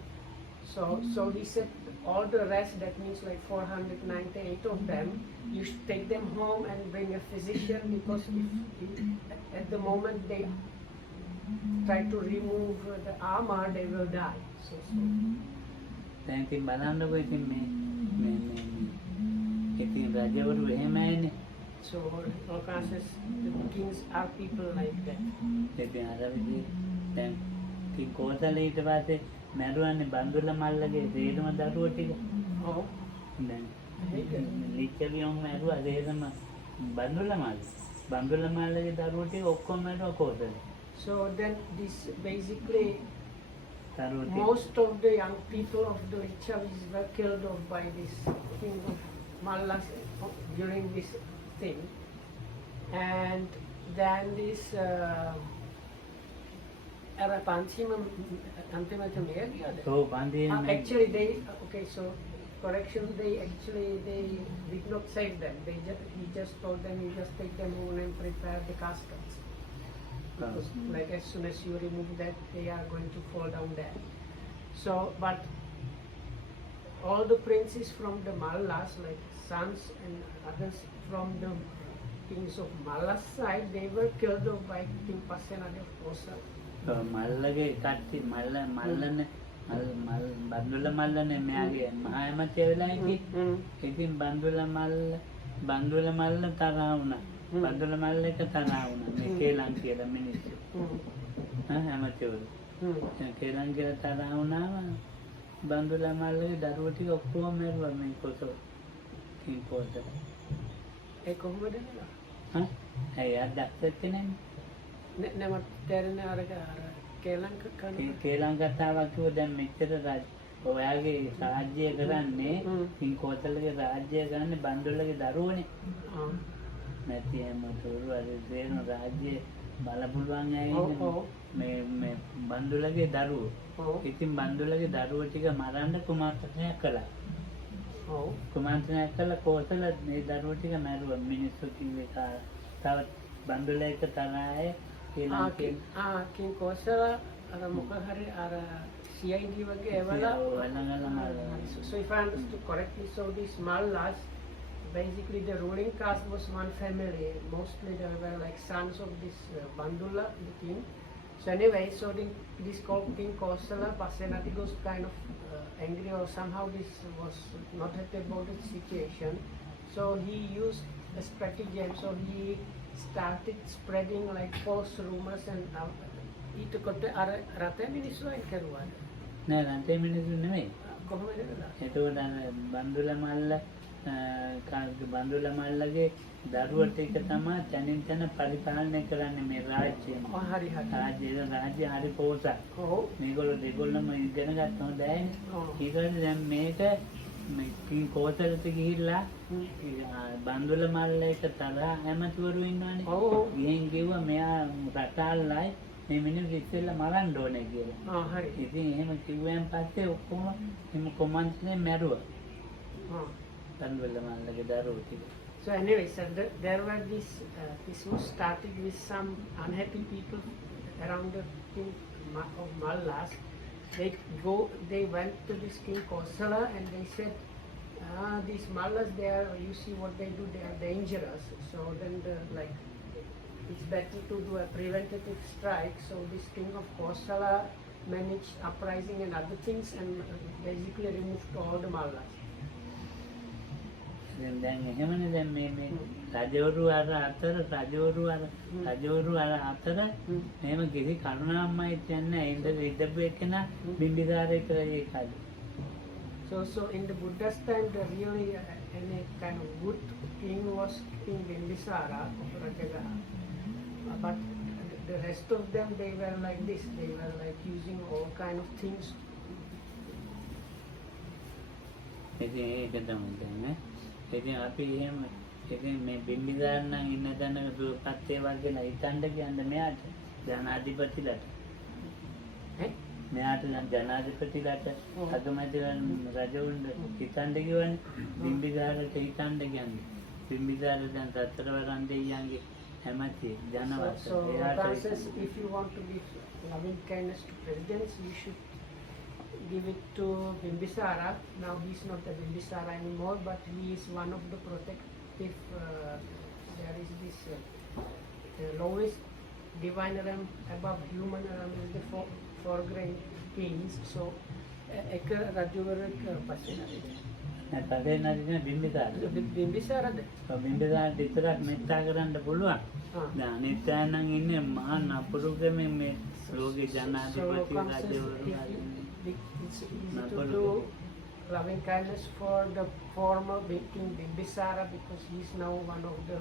So he said all the rest, that means like 498 of them, you should take them home and bring a physician, because if at the moment they try to remove the armor, they will die. So දැන් ඉතින් බලන්නකො ඉතින් මේ ඉතින් රජවරු එහෙමයිනේ. So Orkan says the kings are people like that. ඉතින් අර විදිහේ දැන් ඉතින් කෝසල ඊට පස්සේ මැරුවන්නේ බන්දුල මල්ලගේ සේරම දරුවෝ ටික. Oh, දැන් ලිච්ඡවියන් මැරුවා සේරම බන්දුල මල්ලගේ දරුවෝ ටික ඔක්කොම මැරුවා Kosala. so then this basically දරුවෝ ටික most of the young people of the Lichavis were killed off by this king of Mallas during this thing. And then this Arapanchima Antimata Meriada. ඔව් බන්දියෙන් Actually they, okay, so correction, they did not save them. He just told them, you just take them home and prepare the caskets. Because like as soon as you remove that, they are going to fall down dead. So, but all the princes from the Mallas, like sons and others from the kings of Mallas side, they were killed off by King Pasenadi of Kosala. මල්ලගේ කට්ටි මල්ලනේ බන්දුල මල්ලනේ මෙයාගේ මහා ඇමතිය වෙලා හිටියේ. ඉතින් බන්දුල මල්ල තරහා වුණා. බන්දුල මල්ල එක තරහා වුණා. මේ කේලම් කියලා මිනිස්සු. ඇමතිවරු. කේලම් කියලා තරහා වුණාම බන්දුල මල්ලගේ දරුවෝ ටික ඔක්කොම මැරුවා මේ කොසෝ. කින් පොත. ඒ කොහොමද නේද? ඇයි අදක්සත් නැහැ. නම තේරෙන අර කේලංක කරන කේලම් කතාවක් කිව්ව දැන් මෙච්චර ඔයාගේ රාජ්‍ය කරන්නේ කින් කෝසලගේ රාජ්‍ය කරන්නේ බන්දුලගේ දරුවනේ. නැති හැමතොරු අර දේන රාජ්‍ය බලපුලුවන් අය මේ බන්දුලගේ දරුවෝ. ඉතින් බන්දුලගේ දරුවෝ ටික මරන්න කුමාරත්වයක් කළා. කුමාරත්වයක් කළා කෝසල මේ දරුවෝ ටික මැරුවා. මිනිස්සු කිව්වේ තවත් බන්දුල එක තරහාය King Kosala අර මොකක් හරි අර CID වගේ එවලා so if I understood correctly, so these Mallas, basically the ruling caste was one family. Mostly they were like sons of this Bandula, the king. So anyway, so this called King Kosala, Pasenadi was kind of angry, or somehow this was not happy about the situation. So he used a stratagem. So he started spreading like false rumors and ඊට කොට අර රටේ මිනිස්සු අයින් කරුවා. නෑ රටේ මිනිස්සු නෙමෙයි. කොහොමද නේද? එතකොට බන්දුල මල්ලගේ දරුවෝ ටික තමයි තනින් තන පරිපාලනය කරන්නේ මේ රාජ්‍යය. හරි. රාජ්‍ය හරි පොසත්. ඔව්. මේගොල්ලෝ දෙගොල්ලම ඉගෙන ගන්න හොඳයි. ඊට පස්සේ දැන් මේක ඉතින් කෝසලට ගිහිල්ලා බන්දුල මල්ල එක තරහ ඇමතිවරු ඉන්නවනේ. ඔව්. ගිහින් කිව්වා මෙයා රටාල්ලයි මේ මිනිස්සු ඉස්සෙල්ලා මරන්න ඕනේ කියලා. හරි. ඉතින් එහෙම කිව්වයන් පස්සේ ඔක්කොම එහෙම කොමන්ත්‍රේ මැරුවා. බන්දුල මල්ලගේ දරුවෝ ටික. So anyway, so there were this was started with some unhappy people around the king of Mallas. They went to this king Kosala and they said, these Mallas, you see what they do, they are dangerous. So then it's better to do a preventative strike. So this king of Kosala managed uprising and other things and basically removed all the Mallas. දැන් එහෙමනේ දැන් මේ රජවරු අර අතර එහෙම කිසි කරුණාවක්මයි කියන්නේ ඉඳ ඉඳපු එකන බිම්බිසාර විතරයි ඒ කාලේ. So in the Buddha's time, the really any kind of good king was King Bimbisara of Rajagaha. But the rest of them, they were like this. They were like using all kind of things. ඉතින් ඒක තමයි දැන් ඉතින් අපි එහෙම ඉතින් මේ බිම්බිසාර නම් ඉන්න තැනක දුපත් ඒවා කියලා හිතන්න කියන්නේ මෙයාට ජනාධිපතිලට. මෙයාට නම් ජනාධිපතිලට අගමැතිවරුන් රජවුන් හිතන්න කිව්වනේ බිම්බිසාරට හිතන්න කියන්නේ. බිම්බිසාර දැන් සතරවරන් දෙයියන්ගේ ඇමති ජනවත්. So Francis, if you want to give loving kindness to presidents, you should give it to Bimbisara. Now he's not the Bimbisara anymore, but he is one of the protective. There is this the lowest divine realm above human realm is the foreground kings. So ek Rajuvarak pasena. පසේ නදින Bimbisara. Bimbisara. Bimbisara විතරක් මෙත්තා කරන්න පුළුවන්. දැන් අනිත් අය නම් ඉන්නේ මහා නපුරුකමේ මේ ලෝකේ ජනාධිපති රජවරු. It's easy to do loving kindness for the former King Bimbisara because he's now one of the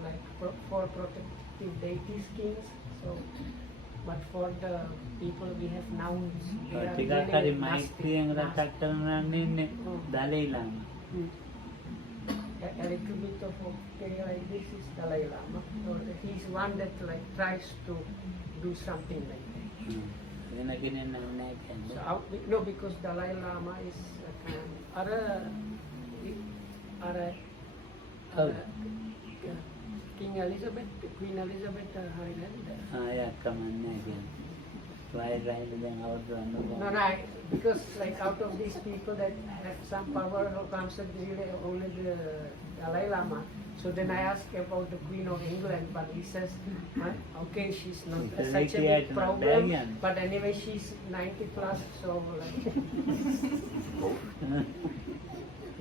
four protective deities kings. So, but for the people we have now, they are ටිකක් හරි මෛත්‍රියෙන් රටක් කරනවන්නේ ඉන්නේ Dalai ලාමා. A little bit of okay like this is Dalai Lama. So he's one that tries to do something like that. වෙන කෙනෙක් නම් නැහැ කියන්නේ. So, no, because Dalai Lama is Queen Elizabeth Highland. යා කමන්නේ කියන්නේ. වයර් රහිත දැන් අවුරුදු 90. No, because out of these people that have some power who comes at really only the Dalai Lama. So then I asked about the Queen of England, but he says, okay, she's not such a big problem, but anyway, she's 90 plus, so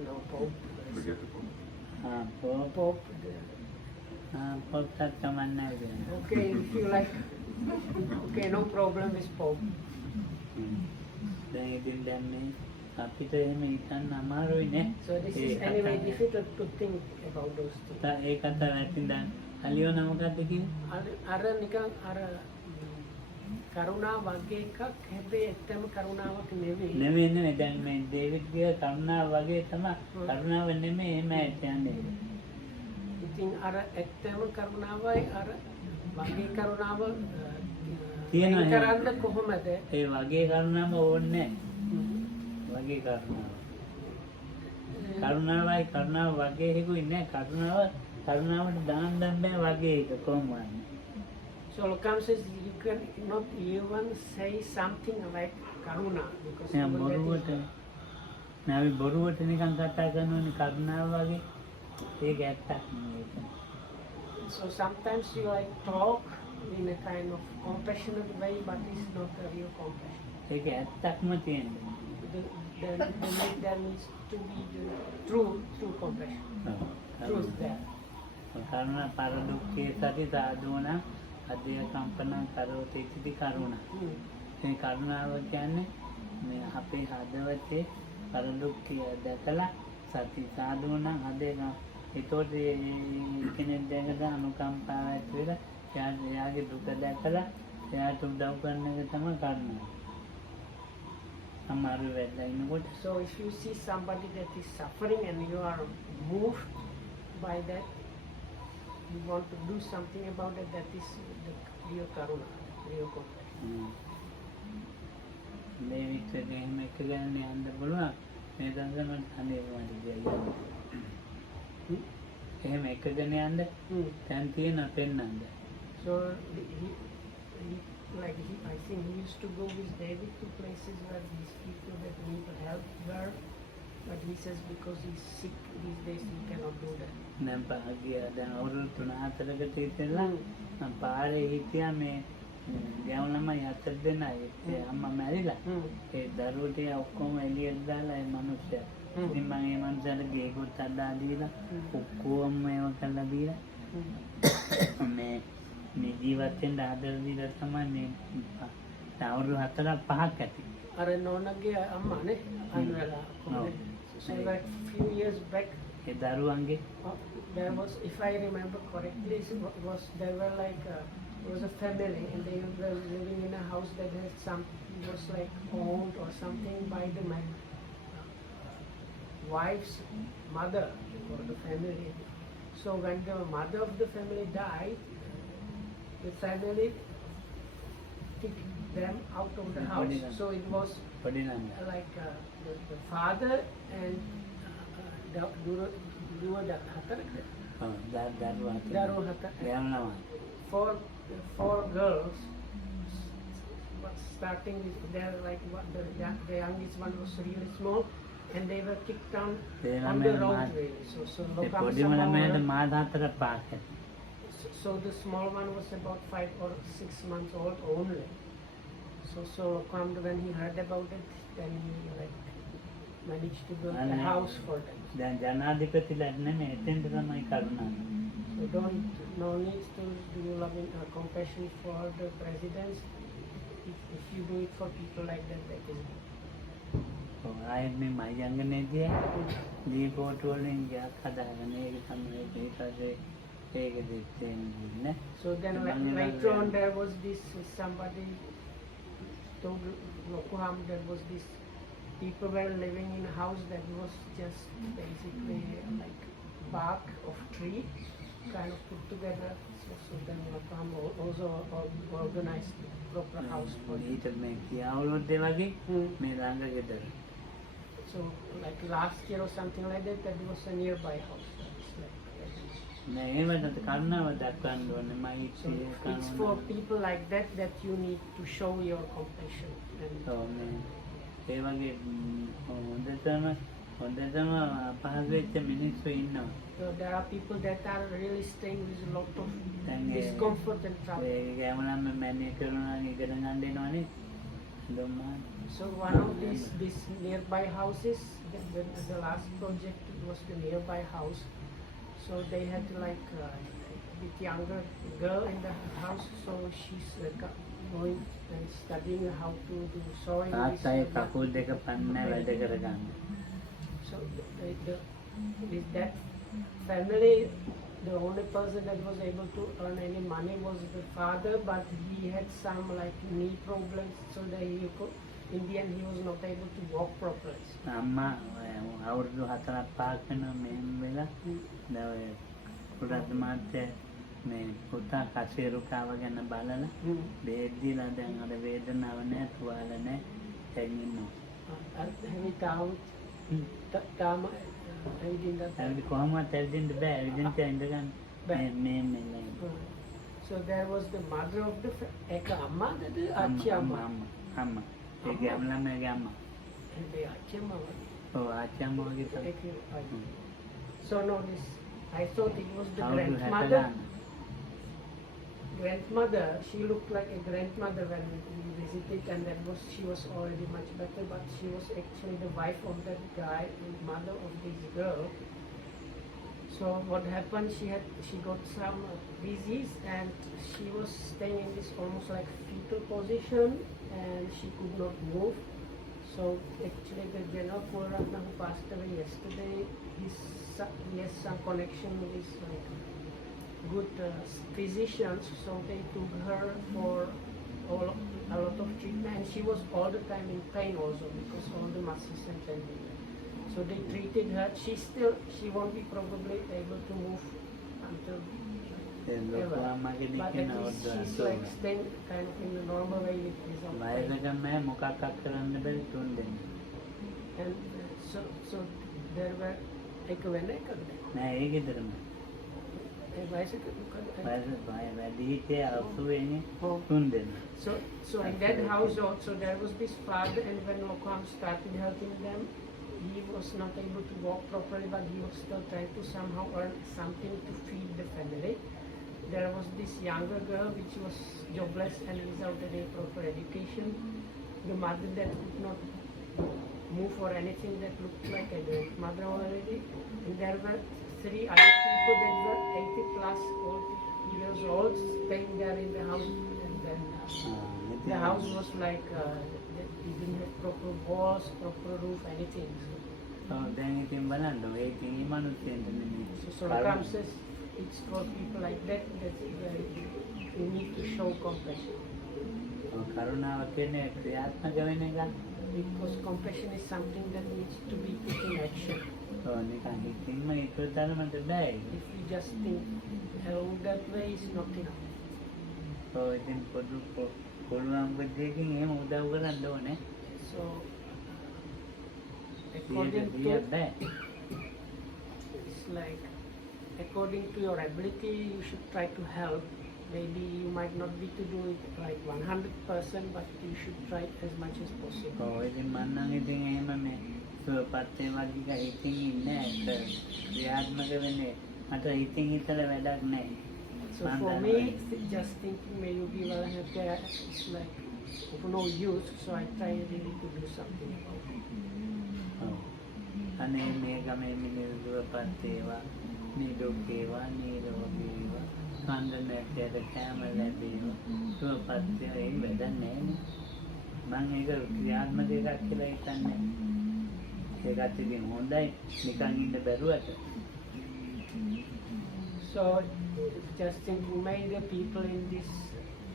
no Pope. Forget the Pope. Pope. පොත්තත් කමන්නේ කියන්නේ. Okay, if you like, okay, no problem with Pope. දැන් ඉතින් දැන් මේ අපිට එහෙම හිතන්න අමාරුයි නේ. So this is anyway difficult to think about those things. ඒ කතාව ඇතින් දැන් අලියෝ නමකද්ද කිව්වේ? අර නිකන් අර කරුණා වගේ එකක් හැබැයි ඇත්තම කරුණාවක් නෙවෙයි දැන් මේ ඩේවිඩ්ගේ කරුණාව වගේ තමයි කරුණාව නෙමෙයි එහෙම කියන්නේ. ඉතින් අර ඇත්තම කරුණාවයි අර වගේ කරුණාව තියෙනවා කරන්න කොහොමද? ඒ වගේ කරුණාව ඕනේ වගේ කරුණාවයි කරුණාව වගේ හිකුයි නෑ කරුණාවට දාන්න බෑ වගේ එක කොහොමද? So Lokam says you can not even say something like karuna because බොරුවට නිකන් කතා කරනවනේ කරුණාව වගේ ඒක ඇත්තක් නෙවෙයි. So sometimes you talk in a kind of compassionate way, but it's not a real compassion. ඒක ඇත්තක්ම තියෙනවා. There needs to be the true compassion. Truth there. කරුණා පරදුක්ඛේ සති සාධුණ අධ්‍ය කම්පන කරෝති इति කරුණා. මේ කරුණාව කියන්නේ මේ අපේ හදවතේ පරදුක්ඛය දැකලා සති සාධුණ හදේන ඒතකොට කෙනෙක් දැකලා අනුකම්පාව ඇති වෙලා එයාගේ දුක දැකලා එයාට උදව් කරන එක තමයි කරුණාව. අමාරු වෙලා ඉන්නකොට So if you see somebody that is suffering and you are moved by that, you want to do something about it, that is the real karuna, real compassion. මේ විතරේ එහෙම එක ගන්න යන්න පුළුවන් මේ දවස්වල අනේ වගේ දෙයක් එහෙම එකගෙන යන්න දැන් තියෙන පෙන්නන්න So I think he used to go with David to places where these people that need help were, but he says because he's sick these days he cannot do that. නම් පාගිය දැන් අවුරුදු 3-4කට ඉතින්ලා මම පාරේ හිටියා මේ ගැවුම් ළමයි 4 දෙනයි ඒ අම්මා මැරිලා ඒ දරුවෝ ටික ඔක්කොම එළියට දාලා ඒ මිනිස්සයා ඉතින් මම ඒ මනුස්සයාට ගේකොත් අඩා දීලා ඔක්කොම ඒව කරලා දීලා මේ ජීවත් වෙන්න ආදර දීලා තමයි මේ අවුරුදු 4-5ක් ඇති Are nonage ammane anwala. So like few years back ඒ දරුවන්ගේ there was, if I remember correctly, there were like it was a family and they were living in a house that had was like owned or something by the wife's mother or the family. So when the mother of the family died, the family kicked them out of the house. So it was පොඩි නංග like the father and dua hatarakda. දරුවා Daru hata. ගැවුම් ළමයි Four girls, starting with their like the youngest one was really small, and they were kicked down on the road really. So ඒ පොඩිම ළමයාට මාස 4ක් pass ඇති so the small one was about 5 or 6 months old only. So when he heard about it, then he like managed to build a house for them. දැන් ජනාධිපතිලා නෙමෙයි එතෙන්ට තමයි කරුණා So no need to do loving compassion for the presidents. If you do it for people like that is good. ආයෙත් මේ මයංගනේදී දීපෝට වලින් ගියක් හදාගෙන ඒක තමයි ඒකසේ ඒක දෙන්නේ So then later on there was this somebody told Lokuham there was this people were living in a house that was just basically like bark of tree kind of put together. So then Lokuham also organized proper house for them. ඊට මේ කියාවලුත් ඒ වගේ මේ ළඟ ගෙදර So like last year or something like that, that was a nearby house. It's like, නෑ එහෙමද කරුණාව දක්වන්න ඕනේ මයි so it's for people like that you need to show your compassion. And ඒ වගේ හොඳටම පහළ වෙච්ච මිනිස්සු ඉන්නවා so there are people that are really staying with a lot of discomfort and trouble. ඒ ගැමලම් මැනේ කරුණා ඉගෙන ගන්න දෙනවනේ දුම්මා So one of these nearby houses, the last project was the nearby house. So they had like a bit younger girl in the house, so she's going and studying how to do sewing. තාත්තයි කකුල් දෙක පන්න වැඩ කරගන්න So with that family, the only person that was able to earn any money was the father, but he had some like knee problems, so that in the end he was not able to walk properly. අම්මා අවුරුදු 4-5ක් වෙනවා මෙහෙම වෙලා දැන් පුරාද මාත්‍ය මේ පුතා කසේරුකාව ගැන බලලා බේත් දීලා දැන් අර වේදනාව නැහැ තුවාල නැහැ දැන් ඉන්නවා ඇවිත් කොහොමවත් ඇවිදින්න බෑ ඇවිදින්න ඉඳගන්න මේ So there was the mother of the Eka Amma, the Achi Amma. අම්මා ඒ ගැම්ලා මේ ගැම්මා And the Achi Amma. ඔව් ආච්චි අම්මා වගේ තමයි So no, I thought it was the අවුරුදු grandmother. 60 Grandmother, she looked like a grandmother when we visited, and she was already much better, but she was actually the wife of that guy, the mother of this girl. So what happened, she got some disease and she was staying in this almost like fetal position and she could not move. So actually the General Puraratna who passed away yesterday, he has some connection with this like good physicians, so they took her for a lot of treatment, and she was all the time in pain also because all the muscles and tendons. So they treated her. She won't be probably able to move until ever. But at least she's like staying kind of in the normal way with without pain. වයසකම මොකක් කරන්න බැරි තුන් දෙන්න. And so there were එක වෙන එකද? නෑ ඒ ගෙදරම. ඒ වයසක වයස වැඩි හිටියේ අවුරුදු වෙන්නේ Oh. තුන් දෙන්න. So in that house also there was this father, and when Lokam started helping them, he was not able to walk properly, but he was still trying to somehow earn something to feed the family. There was this younger girl which was jobless and without any proper education. The mother that could not move or anything that looked like a mother already. And there were 3 other people that were 80 plus old years old staying there in the house. And then the house was like, it didn't have proper walls, proper roof, anything. දැන් ඉතින් බලන්න ඔය ඉතින් මේ මිනිස්සුන්ට නෙමෙයි. So Lokam says it's for people like that you need to show compassion. කරුණාව කියන්නේ ක්‍රියාත්මක වෙන එක. Because compassion is something that needs to be put in action. නිකන් හිතින්ම ඒක තරමට බෑ. If we just think that way is not enough. ඉතින් පුළුවන් විදිහකින් එහෙම උදව් කරන්න ඕනේ. So according to it's like according to your ability you should try to help. Maybe you might not be to do it like 100%, but you should try as much as possible. ඉතින් මම නම් ඉතින් එහෙම මේ සුවපත් වේවා කියලා හිතින් ඉන්නේ නැහැ. ක්‍රියාත්මක වෙන්නේ මට හිතින් හිතලා වැඩක් නැහැ. So for me, just thinking maybe be well and okay, it's like of no use. So I try really to do something about it. අනේ මේ ගමේ මිනිස්සු සුවපත් වේවා, නිදුක් වේවා, නිරෝගී වේවා, කන්ද නැටේට කැම ලැබේවා, සුවපත් වේවා. ඒක වැඩක් නැහැ. මම ඒක ක්‍රියාත්මක එකක් කියලා හිතන්නේ. ඒකත් ඉතින් හොඳයි නිකන් ඉන්න බැරුවට. So just thinking, may the people in this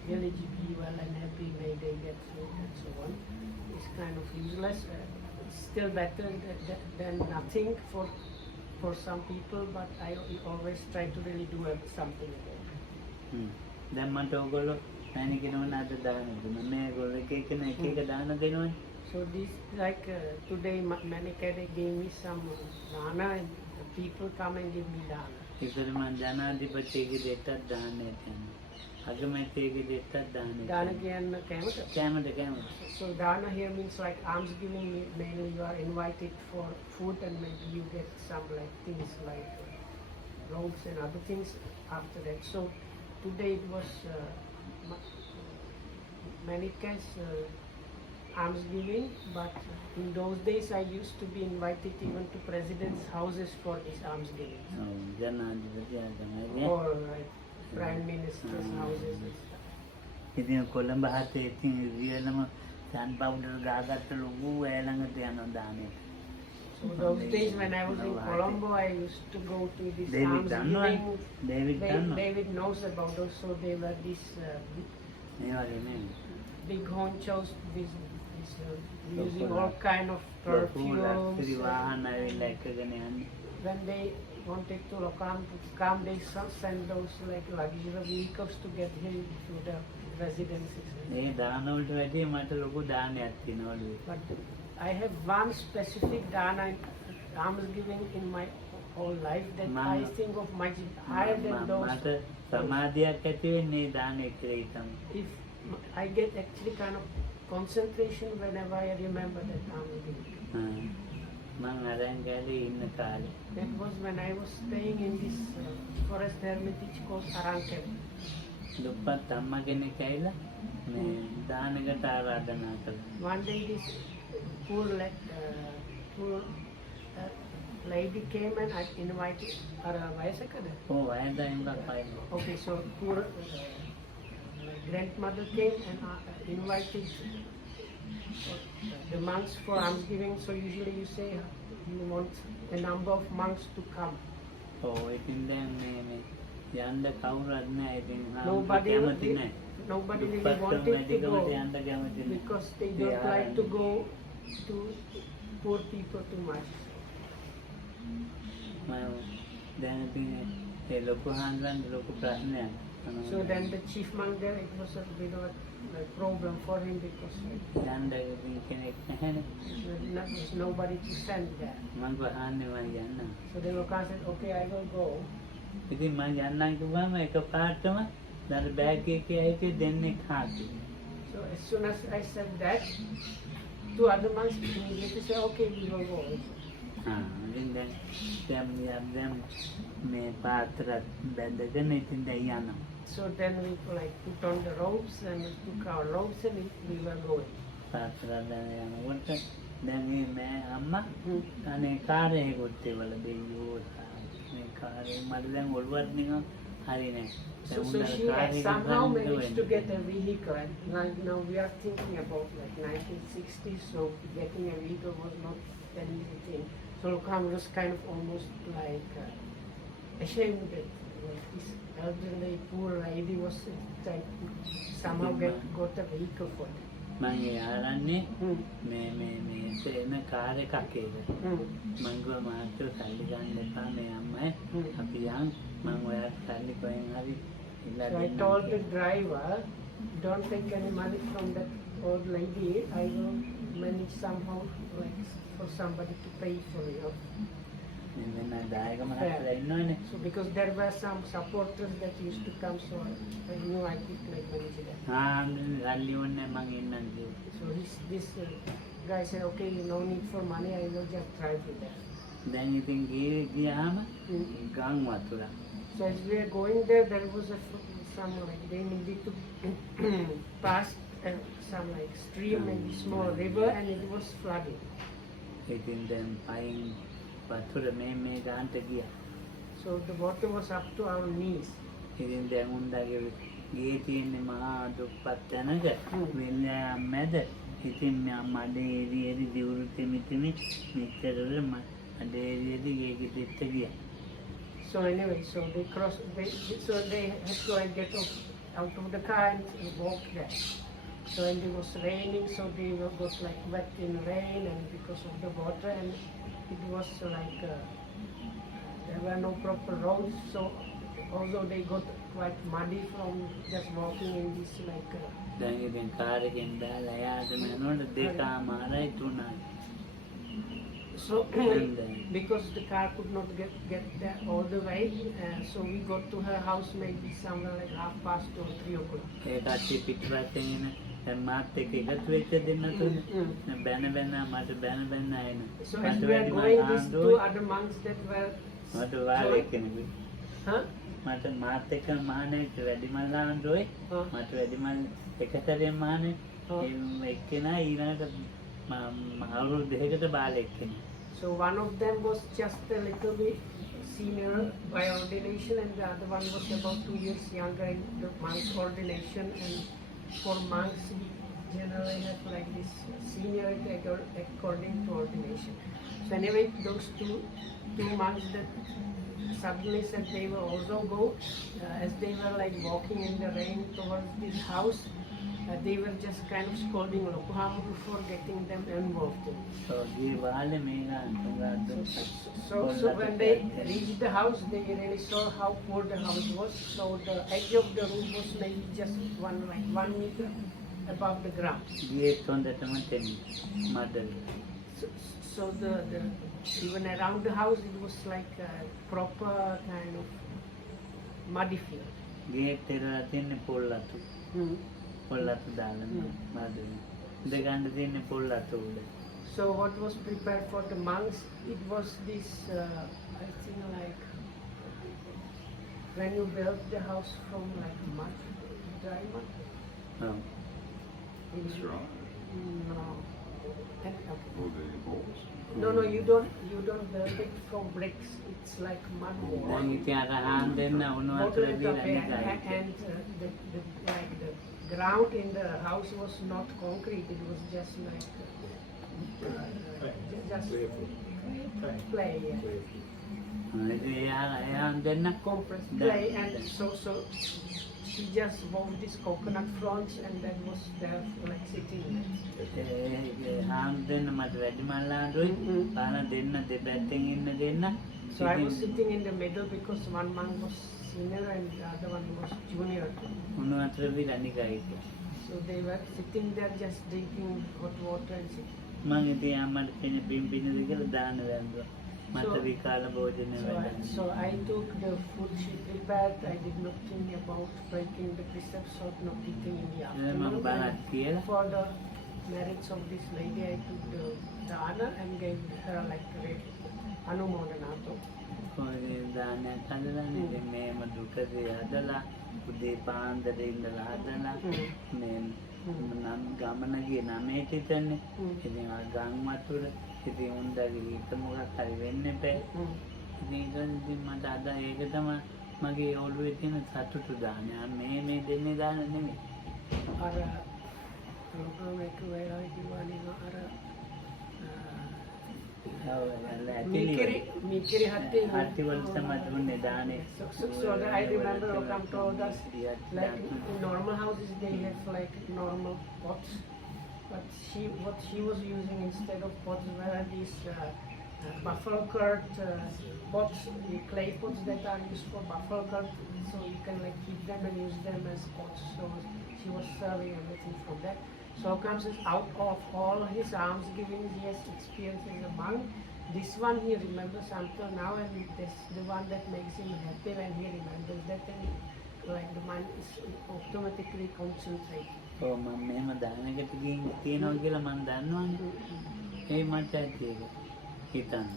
village be well and happy, may they get food and so on. It's kind of useless. It's still better than nothing for some people, but I always try to really do something about it. දැන් මට ඔයගොල්ලෝ මෑණි කෙනවන අද දාන දුන්නා. මේ ඔයගොල්ලෝ එක එක දාන දෙනවනේ. So this like today Manikade gave me some dana, and the people come and give me dana. ඒකද මම ජනාධිපතිගේ දෙටත් දාන්නේ නැහැ. අගමැතිගේ දෙටත් දාන්නේ. Dana kiyanna kemata? කැමද. So dana here means like alms giving. Mainly you are invited for food, and maybe you get some like things like robes and other things after that. So today it was Manika's alms giving, but in those days I used to be invited even to presidents' houses for these alms giving. ජනාධිපති ආගමයි. Or like prime minister's houses and stuff. ඉතින් කොළඹ හතේ ඉතින් රියලම සන් powder ගාගත්ත ලොකු ඇලඟට යනවා දාන්නේ. So those days when I was in Colombo, I used to go to this alms giving. David knows about those. So they were these මේ වගේ නේ. big honchos, using all kind of perfumes. වාහන ඇවිල්ලා එකගෙන යන්නේ. When they wanted to come, they send those like luxury vehicles to get him to the residences. මේ දාන වලට වැඩි මට ලොකු දානයක් තියෙනවලු. But I have one specific dana alms giving in my whole life that I think of much higher than those. මට සමාධියක් ඇති වෙන්නේ දානය කියලා හිතමු. If I get actually kind of concentration whenever I remember that alms giving. මං අරන් ගාලේ ඉන්න කාලේ. That was when I was staying in this forest hermitage called Arankel. දුප්පත් අම්මා කෙනෙක් ඇවිල්ලා මේ දානකට ආරාධනා කළා. One day this poor lady came and I invited her. ඔව් වයසෙන් ගපයි. Okay, so poor grandmother came and invited the monks for almsgiving. So usually you say you want a number of monks to come. ඔව් ඉතින් දැන් මේ යන්න කවුරුත් නැහැ. ඉතින් Nobody කැමති නැහැ. nobody really දුප්පත්කම wanted to වැඩිකමට go යන්න කැමති නැහැ. because they They don't are like to go to poor people too much. මම දැන් ඉතින් ඒ ලොකු හාන්සන් ලොකු ප්‍රශ්නයක්. So then the chief monk there, it was a bit of a problem for him because යන්න ඉතින් කෙනෙක් නැහැනේ. there's nobody to send there. මම ගහන්නේ මම යන්නම්. So the Loka said, okay, I will go. ඉතින් මම යන්නම් කිව්වම එකපාරටම දැන් බෑග් එකේ ඇවිත් දෙන්නේ කාටි. So as soon as I said that, two other monks immediately said, okay, we will go. ඉතින් දැන් මේ පාත්‍රත් බැඳගෙන ඉතින් දැන් යනවා. So then we like put on the ropes and we took our ropes and we were going. පාත්‍රත් දැන් යනකොට දැන් මේ අම්මා Hmm. අනේ කාර්යය කොටේවල දෙයියෝ මේ කාර්යය මට දැන් ඔළුවත් නිකන් හරි නෑ. So she had somehow managed to get a vehicle and like now we are thinking about like 1960s, so getting a vehicle was not an easy thing. So Lokam was kind of almost like ashamed that this elderly poor lady was like somehow got a vehicle for them. මම යාරන්නේ Hmm. මේ එන car එකක් ඒක. Hmm. මම ගියා මාත්‍ර සල්ලි ගන්න එපා මේ අම්මයි Hmm. අපි යන් මම ඔයාට සල්ලි කොහෙන් හරි ඉල්ලා So I දෙන්නම් told the කියලා. driver, don't take any money from that old lady. I will manage somehow like for somebody to pay for you. මේ වෙන දායක මහත්තයා ඉන්නවනේ. So because there were some supporters that used to come, so I knew I could like manage that. සල්ලි ඕනේ මං එන්නම් කිව්වා. So this guy said, okay, no need for money. I will just drive you there. දැන් ඉතින් ගියාම Hmm. ගම් වතුර. So as we were going there, there was some like they needed to pass some like stream and small river, and it was flooding. ඉතින් දැන් පයින් වතුර මේ ගාන්ට ගියා. So the water was up to our knees. ඉතින් දැන් උන්දගේ ගේ තියෙන්නේ මහා දුප්පත් තැනක වෙල්ලා මැද. ඉතින් මඩේ එරි දිවුරු තෙමිතෙමි මෙච්චරවල මඩේ එරි ගේකෙ දෙත්ත ගියා. So anyway, so they crossed. So they had to like, get out of the car and walk there. So and it was raining, so they got like wet in rain and because of the water, and it was like there were no proper roads. So although they got quite muddy from just walking in this like. දැන් ඉතින් car එකෙන් දාලා යාට යනකොට දෙකමාරයි තුනයි. So because the car could not get there all the way, so we got to her house maybe somewhere like 2:30 or 3 o'clock. ඒ කට්ටිය පිටපස්සෙන් එන දැන් මාත් එක්ක එකතු වෙච්ච දෙන්න තුනේ. දැන් බැන මට බැන එන. So as we were going, these two other monks that were. මට වාලේ කෙනෙකුයි. Huh? මට මාත් එක්ක මහානේ වැඩිමල් ආන්දෝයි. මට වැඩිමල් එකතරෙන් මහානේ ඒ එක්කෙනා ඊළඟට අවුරුදු දෙකකට බාලෙක් කෙනෙක්. So one of them was just a little bit senior by ordination, and the other one was about 2 years younger in the monk's ordination. And for monks, we generally have like this seniority according to ordination. So anyway, those two monks that suddenly said they will also go, as they were like walking in the rain towards this house. They were just kind of scolding Lokohamuru for getting them involved in. So ගේ වාලේ මේක So when they reached the house, they really saw how poor the house was. So the edge of the roof was maybe just 1 meter above the ground. ගේත් හොඳටම තෙමි මඩල. So the even around the house, it was like a proper kind of muddy field. ගේත් එරලා තියෙන්නේ පොල්ලතු. පොල්ලතු දාලා මඩල. දෙගන්න තියෙන්නේ පොල්ලතු උඩ. So what was prepared for the monks, it was this, I think like, when you build the house from like mud, dry mud. ඔව්. That's right. No. Okay. Or the balls. No, you don't build it from bricks. It's like mud wall. දැන් ඉතින් අර හාන් දෙන්න උණු වතුර Bottle it දීලා up there, නිකන්. and the ground in the house was not concrete. It was just like just Playful. play. Yeah. Playful. එයා දෙන්න compressed That- clay, and so she just wove this coconut fronts, and that was there like sitting there. Harm දෙන්න මට වැඩිමල්ලාඩුයි Mhm. පාන දෙන්න දෙපැත්තෙන් ඉන්න දෙන්න So I was sitting in the middle because one monk was senior and the other one was junior. උණු අතර විලනිකයික So they were sitting there just drinking hot water and sitting. මං ඉතින් අම්මට කියන පින්පිනද කියලා දාන්න දැම්බුවා මට So- විකාල භෝජනය වැඩ So I took the food she prepared. I did not think about breaking the precepts of not eating in the මම afternoon. බහත් And කියලා for the marriage of this lady, I took the dana and gave her like anumodanato. කොහේ දානයක් හදලානේ ඉතින් මේම දුකදී හදලා උදේ පාන්දර ඉඳලා හදලා මේ නම් ගමන ගියේ 9ට ඉතන්නේ ඉතින් ආ ගම් වතුර ඉතින් උන්දගේ හිත මොකක් හරි වෙන්න එපා ඉතින් මට අද ඒක තමයි මගේ ඔළුවේ තියෙන සතුටු දානය මේ දෙන්නේ දාන නෙමෙයි Ara මේක වෙලා ඉතිවලින් අර Mikiri hati. හත්ති වලට තමයි දුන්නේ දානේ So I remember Okam told us like in normal houses they have like normal pots, but what she was using instead of pots were these buffalo curd pots, the clay pots that are used for buffalo curd, so you can like keep them and use them as pots. So she was serving everything from that. So Okam says out of all his alms giving he has experienced as a monk, this one he remembers until now, and this the one that makes him happy when he remembers that, and like the mind is automatically concentrated. ඔව් මම මෙහෙම දානකට ගිහින් තියනවා කියලා මම දන්නවනේ ඒ මට ඇති ඒක හිතන්න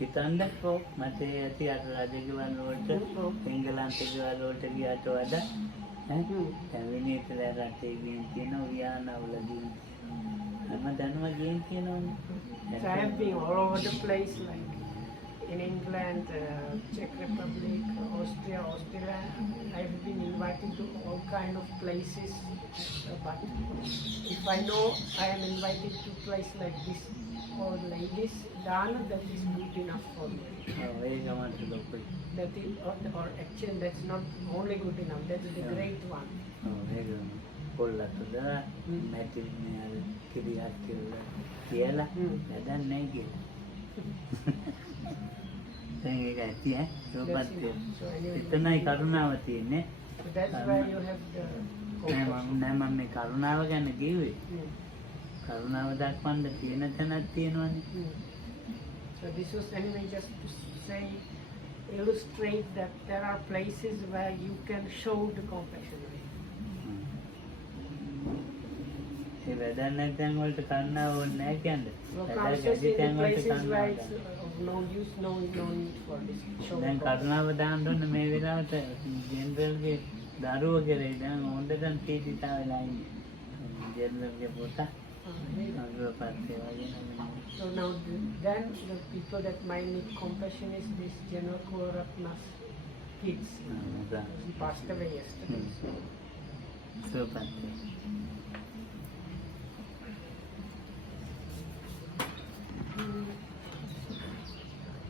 හිතන්න මට ඇති අර රජගෙවල් වලට එංගලන්ත ගෙවල් වලට ගියාට වඩා දැන් විනීතලා රටේ ගිහින් තියෙන උයානවලදී මම දන්නවා ගිහින් තියෙනවනේ So I have been all over the place, like in England, Czech Republic, Austria, Australia. I've been invited to all kind of places, but if I know I am invited to place like this or ladies, Dana, that is good enough for me. ඔව් ඒක මට ලොකුයි That is, or actually that's not only good enough, that's the great one. ඔව් ඒක පොල්ලතද මැටි මේ අර කිරියක් කියලා කියලා වැඩක් නැහැ කියලා දැන් ඒක ඇති සෝපත් So anyway, එතනයි කරුණාව තියෙන්නේ so that's where you have the නෑ මම මේ කරුණාව ගැන කිව්වේ Mm. කරුණාව දක්වන්න තියෙන තැනක් තියෙනවනේ So this was anyway just to say, illustrate that there are places where you can show the compassion. ඒ වැඩක් නැති තැන් වලට කරුණාව ඕනේ නැහැ කියන්නේ So වැඩක් conscious ඇති in the තැන් වලට places where කරුණාව it's of no use, no need for this. Show දැන් of කරුණාව දාන්න ඕනේ මේ වෙලාවට ජෙනරල්ගේ දරුවෝ කරේ දැන් හොඳටම තීතිතා වෙලා ඉන්නේ ජෙනරල්ගේ පුතා අග්‍රපත්‍ය වගේ නම So now then the people that might need compassion is this General Kuratna's kids. මොකක්ද He passed away yesterday. සෝපත්‍ය